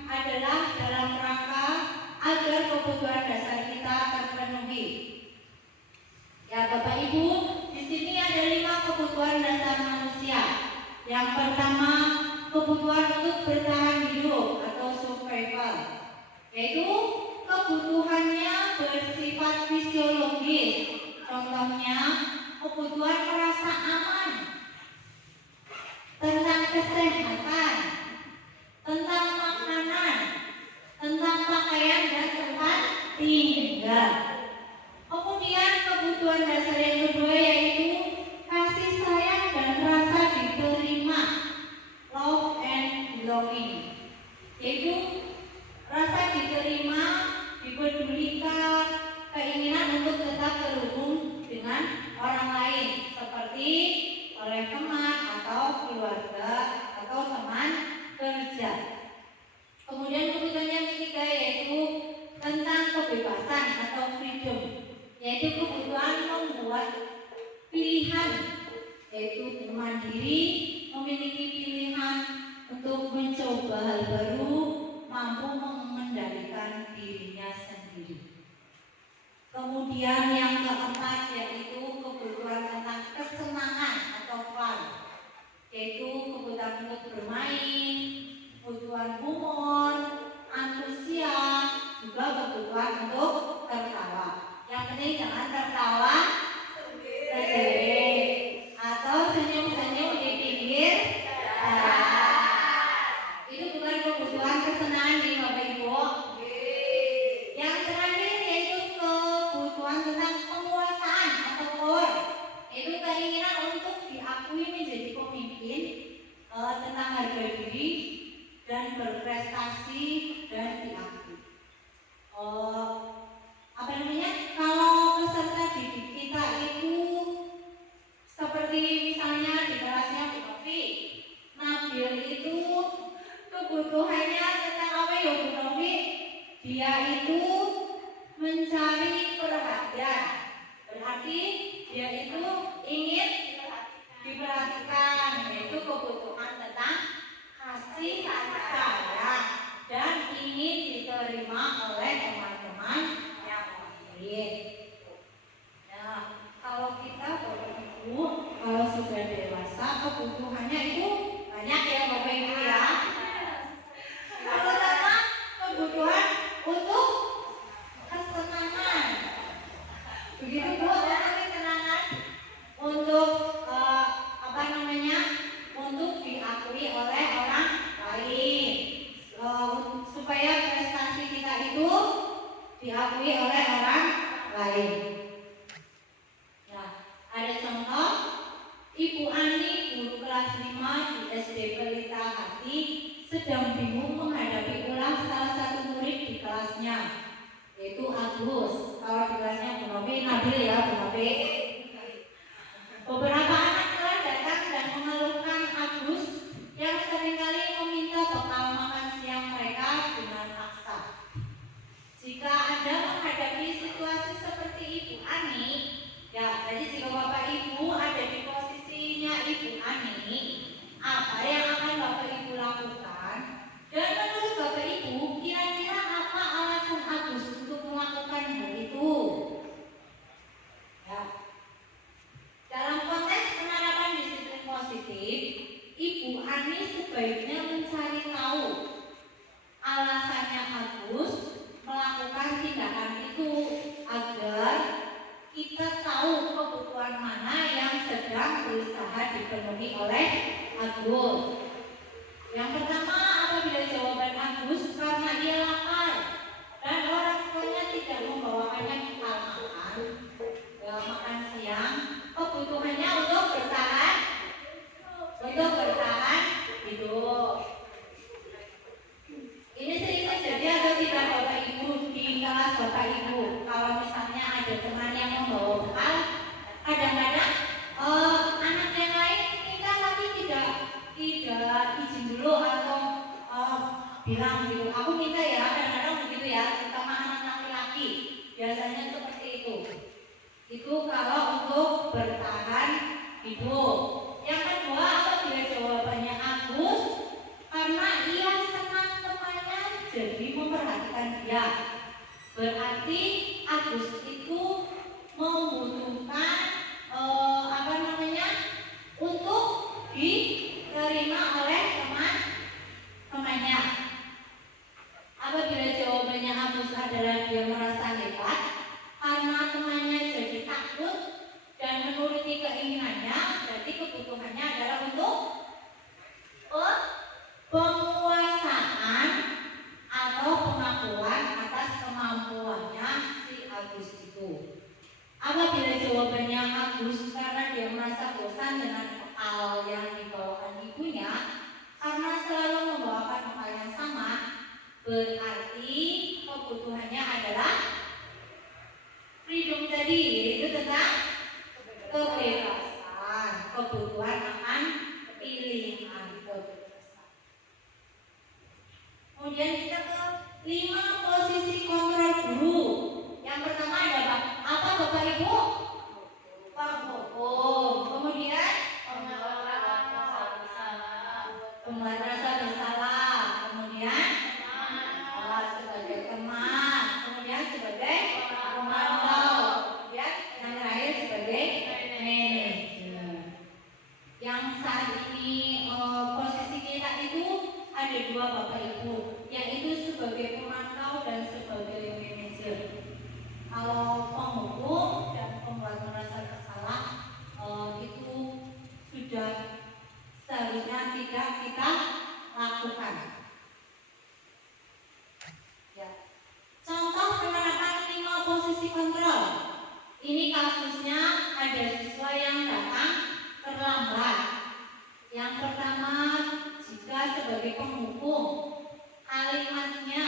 adalah dalam rangka agar kebutuhan dasar kita terpenuhi. Ya Bapak Ibu, di sini ada 5 kebutuhan dasar manusia. Yang pertama, kebutuhan untuk bertahan hidup atau survival, yaitu kebutuhannya bersifat fisiologi mandiri, memiliki pilihan untuk mencoba hal baru, mampu mengendalikan dirinya sendiri. Kemudian yang keempat yaitu kebutuhan tentang kesenangan atau fun, yaitu kebutuhan untuk bermain, kebutuhan humor, antusias, juga kebutuhan untuk tertawa. Yang penting jangan tertawa sendiri atau senyum-senyum di pinggir jalan. Itu bukan kebutuhan kesenangan di Bapak Ibu. Yang terakhir yaitu kebutuhan tentang penguasaan atau power, yaitu keinginan untuk diakui menjadi pemimpin, tentang harga diri dan berprestasi dan diakui. Kalau peserta didik kita itu seperti misalnya di kelasnya Bu Novi, Nabil itu kebutuhannya tentang apa ya Bu Novi? Dia itu mencari perhatian, berarti dia itu ingin diperhatikan, yaitu kebutuhan tentang kasih sayang dan ingin diterima oleh teman-teman yang lain. Nah, kalau kita Bapak Ibu, kalau sudah dewasa kebutuhannya itu banyak ya Bapak Ibu ya. Pertama, kebutuhan untuk kesenangan. Begitu Bu, untuk kesenangan, untuk untuk diakui oleh orang lain, supaya prestasi kita itu diakui oleh orang lain. Nah, ada contoh Ibu Ani, guru kelas 5 di SD Pelita Hati, sedang bingung menghadapi ulah salah satu murid di kelasnya, yaitu Agus. Kalau di kelasnya Bu Novi, Nabil ya Bu Novi. Beberapa anak telah datang dan mengeluhkan Agus yang seringkali meminta bekal makan siang mereka dengan paksa. Jika Anda menghadapi situasi seperti Ibu Ani, ya jadi jika Bapak Ibu ada di posisinya Ibu Ani, apa yang akan Bapak Ibu lakukan? Dan menurut Bapak Ibu, kira-kira apa alasan Agus untuk melakukan hal itu? Ya. Dalam konteks penerapan disiplin positif, Ibu Ani sebaiknya mencari tahu alasannya Agus melakukan tindakan itu agar kita tahu kebutuhan mana yang sedang berusaha dipenuhi oleh Agus. Yang pertama, apabila jawaban Agus karena dia lapar dan orang tuanya tidak membawakannya bekal makan siang, kebutuhannya untuk bertahan hidup. Ini sering terjadi atau tidak Bapak Ibu di kelas Bapak Ibu? Kalau misalnya ada teman yang membawa bekal, kadang-kadang anak yang lain minta tapi tidak izin dulu atau bilang gitu, aku minta ya, kadang-kadang begitu ya, terutama anak laki-laki biasanya seperti itu. Itu kalau untuk bertahan hidup. Yang kedua, apabila jawabannya Agus karena ia senang temannya jadi memperhatikan dia, berarti Agus itu membutuhkan untuk diterima oleh teman-temannya. Apabila jawabannya Agus adalah dia merasa hebat karena temannya jadi takut dan menuruti keinginannya, berarti kebutuhannya adalah untuk penguasaan atau pengakuan atas kemampuannya si Agus itu. Apabila jawabannya Agus karena dia merasa bosan dengan bekal yang dibawakan ibunya karena selalu membawakan bekal yang sama, berarti kebutuhannya adalah freedom tadi, yaitu tentang kebebasan, kebutuhan akan pilihan kebebasan. Kemudian kita ke 5 posisi kontrol guru. Yang pertama ada apa Bapak Ibu? Penghukum. Kemudian pengawas. Ini kasusnya ada siswa yang datang terlambat. Yang pertama, jika sebagai penghukum, kalimatnya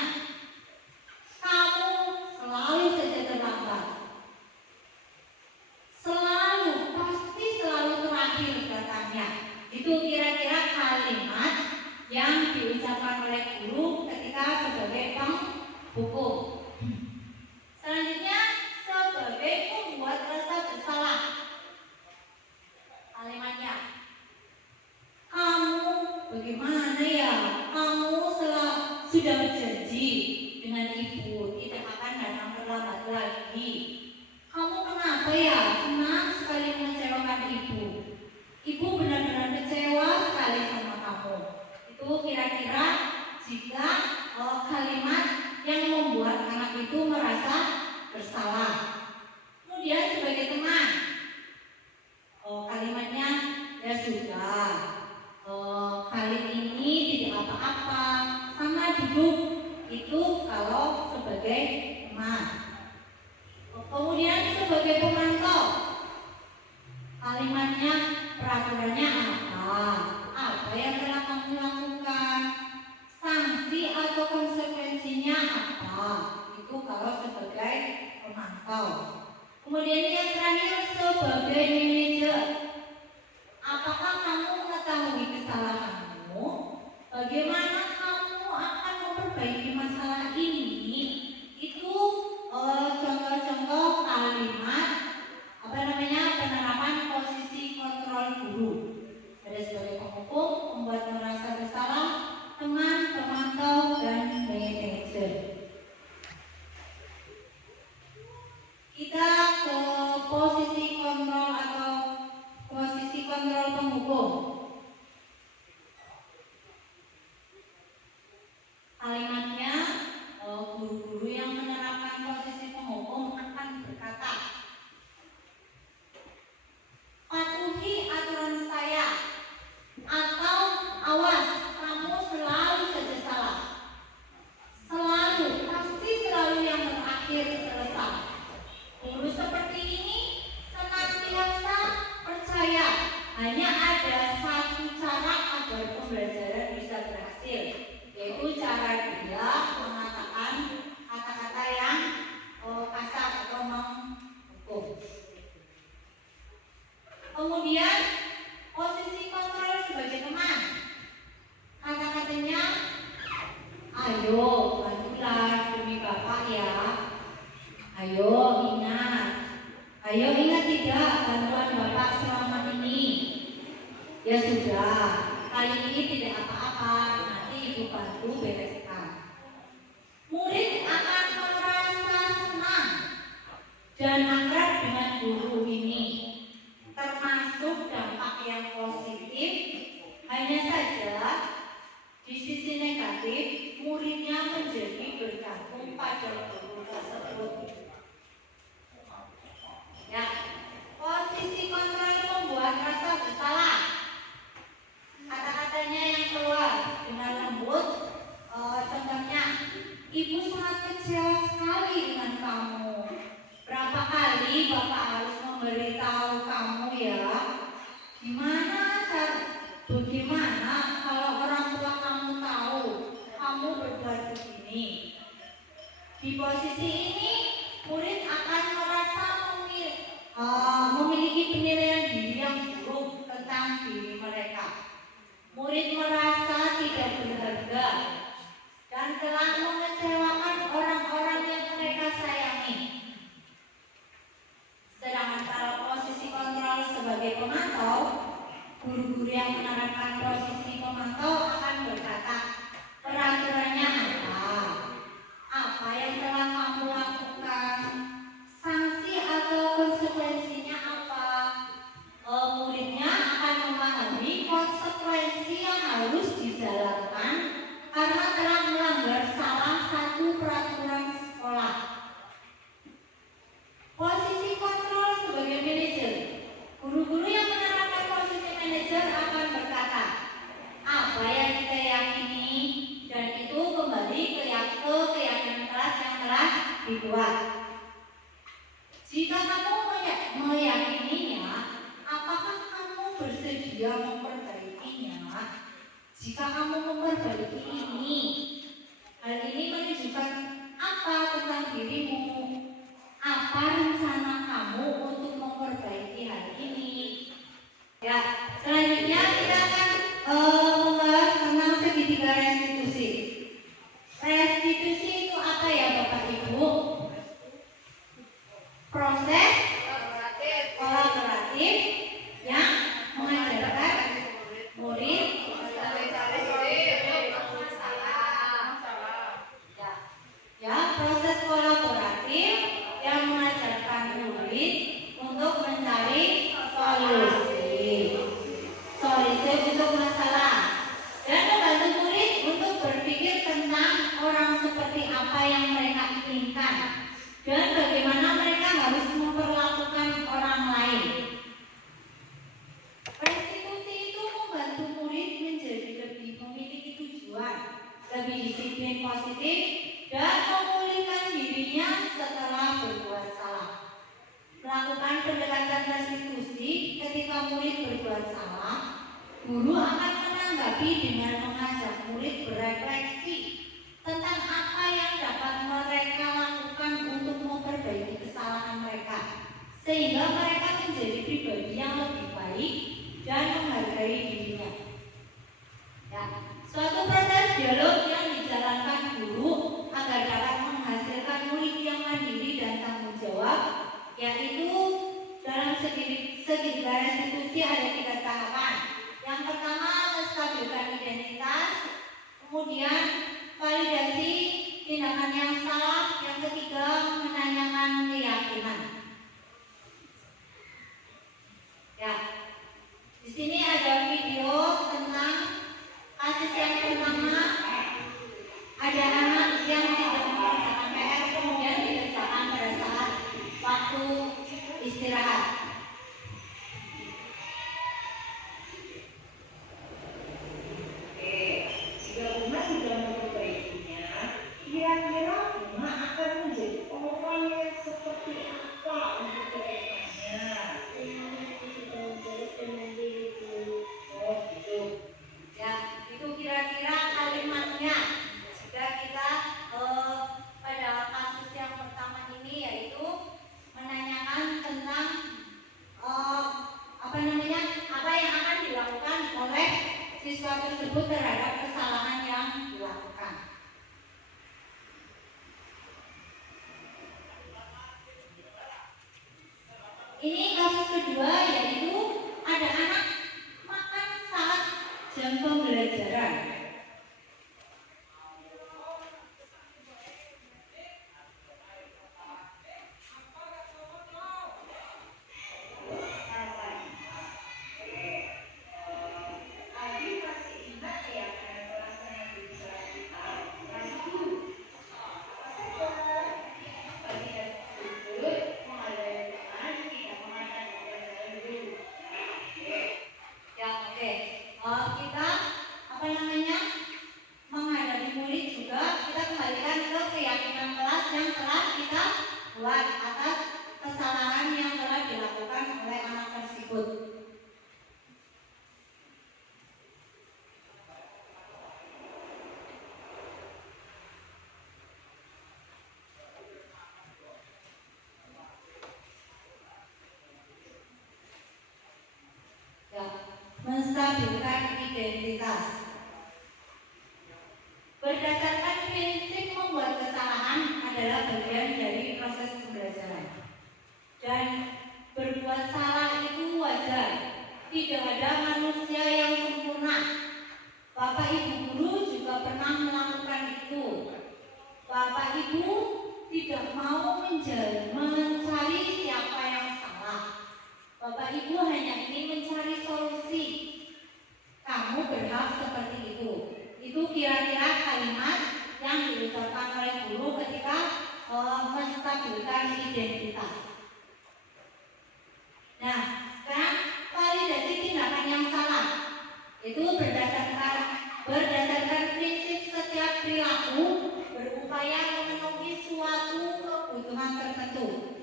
kamu selalu saja terlambat. Selalu, pasti selalu terakhir datangnya. Itu kira-kira kalimat yang diucapkan oleh guru ketika sebagai penghukum. Selanjutnya, sebagai pembuat rasa bersalah, kalimatnya kamu bagaimana ya, kamu sudah berjanji dengan ibu tidak akan datang terlambat lagi. Kamu kenapa ya senang sekali mengecewakan ibu? Ibu benar-benar kecewa sekali sama kamu. Itu kira-kira jika kalimat yang membuat anak itu merasa bersalah. Kemudian sebagai teman, kalimatnya ya sudah, kali ini tidak apa-apa, sama duduk. Itu kalau sebagai teman. Kemudian sebagai pemantau, kalimatnya peraturannya apa yang telah kamu lakukan, sanksi atau konsekuensinya apa. Itu kalau sebagai pemantau. Kemudian yang terakhir sebagai manajer, apakah kamu mengetahui kesalahanmu? Bagaimana kamu akan memperbaiki masalah ini? Itu contoh-contoh kalimat penerapan posisi kontrol guru. Ada sebagai penghukum, membuat merasa bersalah, teman, pemantau, dan manajer. Kita ke posisi kontrol atau posisi kontrol penghukum. Kalimatnya, guru-guru yang menerapkan posisi penghukum akan berkata, patuhi aturan saya, atau awas, kamu selalu saja salah. Selalu, pasti selalu yang terakhir selesai. Guru seperti ini senantiasa percaya hanya ada satu cara agar pembelajaran bisa berhasil, yaitu cara dia mengatakan kata-kata yang kasar atau menghukum. Kemudian posisi kontrol sebagai teman, kata-katanya, ayo bantulah demi Bapak ya. Ayo ingat tidak bantuan Bapak selama ini. Ya sudah, kali ini tidak apa-apa, nanti Ibu bantu bereskan. Murid akan merasa senang dan akrab dengan guru ini, termasuk dampak yang positif. Hanya saja di sisi negatif, muridnya menjadi bergantung pada guru tersebut. Ya, posisi kontrol membuat rasa bersalah. Kata-katanya yang keluar dengan lembut, contohnya, ibu sangat kecewa sekali dengan kamu. Berapa kali Bapak harus memberitahu kamu ya? Bagaimana kalau orang tua kamu tahu kamu berbuat begini? Di posisi ini, murid akan merasa memiliki penilaian diri yang buruk tentang diri mereka. Murid merasa tidak berharga dan telah mengecewakan orang-orang yang mereka sayangi. Sedangkan kalau posisi kontrol sebagai pemantau, guru-guru yang menerapkan posisi pemantau akan berkata, peraturannya apa yang telah kamu lakukan, sanksi atau konsekuensinya apa. Muridnya akan memahami konsekuensi yang harus dijalankan karena telah melanggar salah satu peraturan sekolah. Posisi kontrol sebagai manajer, guru-guru yang menerapkan posisi manajer akan berkata, apa yang kita yakini, dan itu kembali ke keyakinan kelas yang telah dibuat. Jika kamu dia memperbaikinya. Jika kamu memperbaiki ini, hal ini menunjukkan apa tentang dirimu? Apa rencana kamu untuk memperbaiki hal ini? Ya, selanjutnya kita akan membahas tentang segitiga restitusi. Restitusi itu apa ya Bapak Ibu? Proses kolaboratif yang mengajarkan murid proses kolaboratif yang mengajarkan murid untuk mencari solusi untuk masalah dan membantu murid untuk berpikir tentang orang seperti apa yang mereka inginkan dan bagaimana mereka harus memperlakukan orang lain. Restitusi itu membantu murid menjadi lebih memiliki tujuan, lebih disiplin positif, dan memulihkan dirinya setelah berbuat salah. Melakukan pendekatan restitusi ketika murid berbuat salah, guru akan menanggapi dengan mengajak murid berefleksi tentang apa yang dapat mereka lakukan untuk memperbaiki kesalahan mereka, sehingga mereka menjadi pribadi yang lebih baik dan menghargai dirinya. Ya, suatu proses dialog yang dijalankan guru agar dapat menghasilkan murid yang mandiri dan tanggung jawab, yaitu dalam segitiga restitusi ada 3 tahapan. Yang pertama, menstabilkan identitas, kemudian validasi tindakan yang salah, yang ketiga menanyakan keyakinan. Ya, di sini ada video tentang kasus yang pertama. Ada anak yang tidak mengerjakan PR, kemudian dikerjakan pada saat waktu istirahat. Jika Bunga sudah memperbaikinya, kira-kira Bunga akan menjadi orang yang seperti apa untuk kedepannya? Oh gitu. Ya, itu kira-kira kalimatnya. Jika kita pada kasus yang pertama ini, yaitu menanyakan tentang apa yang akan dilakukan oleh siswa tersebut terhadap kesalahan yang dilakukan. Ini kasus kedua, yaitu ada anak makan saat jam pembelajaran. Kita menghadapi murid juga, kita kembalikan ke keyakinan kelas yang telah kita buat atas kesalahan yang telah dilakukan oleh anak tersebut. Ya, menstabilkan identitas. Berdasarkan prinsip membuat kesalahan adalah bagian dari proses pembelajaran. Dan berbuat salah itu wajar. Tidak ada manusia yang sempurna. Bapak Ibu guru juga pernah melakukan itu. Bapak Ibu tidak mau mencari siapa yang salah. Bapak Ibu hanya ingin mencari solusi. Kamu berhak seperti itu. Itu kira-kira kalimat yang diucapkan oleh guru ketika menstabilkan identitas. Nah, sekarang validasi tindakan yang salah. Itu berdasarkan prinsip setiap perilaku berupaya memenuhi suatu kebutuhan tertentu.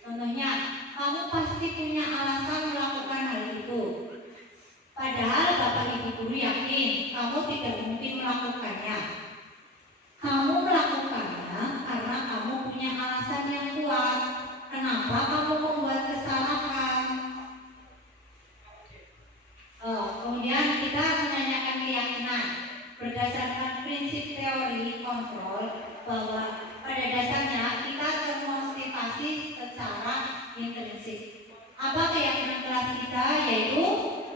Contohnya, kamu pasti punya alasan melakukan hal itu. kamu tidak mungkin melakukannya. Kamu melakukannya karena kamu punya alasan yang kuat. Kenapa kamu membuat kesalahan? Kemudian kita menanyakan keyakinan berdasarkan prinsip teori kontrol bahwa pada dasarnya kita termotivasi secara intrinsik. Apa keyakinan kelas kita? Yaitu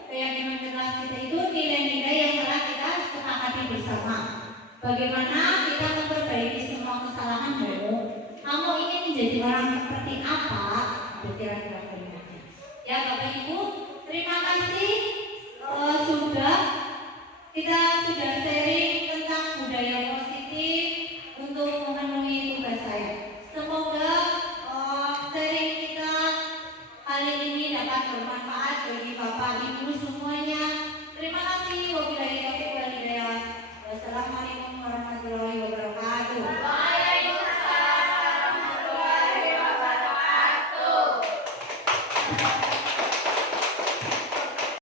keyakinan kelas kita itu nilai-nilai yang telah kita sepakati bersama. Bagaimana kita memperbaiki semua kesalahanmu? Kamu ingin menjadi orang seperti apa? Kira-kira kalimatnya. Ya Bapak Ibu, terima kasih kita sudah sharing tentang budaya positif untuk memenuhi tugas saya. Semoga sharing kita kali ini dapat bermanfaat bagi Bapak Ibu semuanya. Terima kasih. Wabillahi taufiq wal hidayah. Wassalamualaikum warahmatullahi wabarakatuh. Waalaikumsalam warahmatullahi wabarakatuh.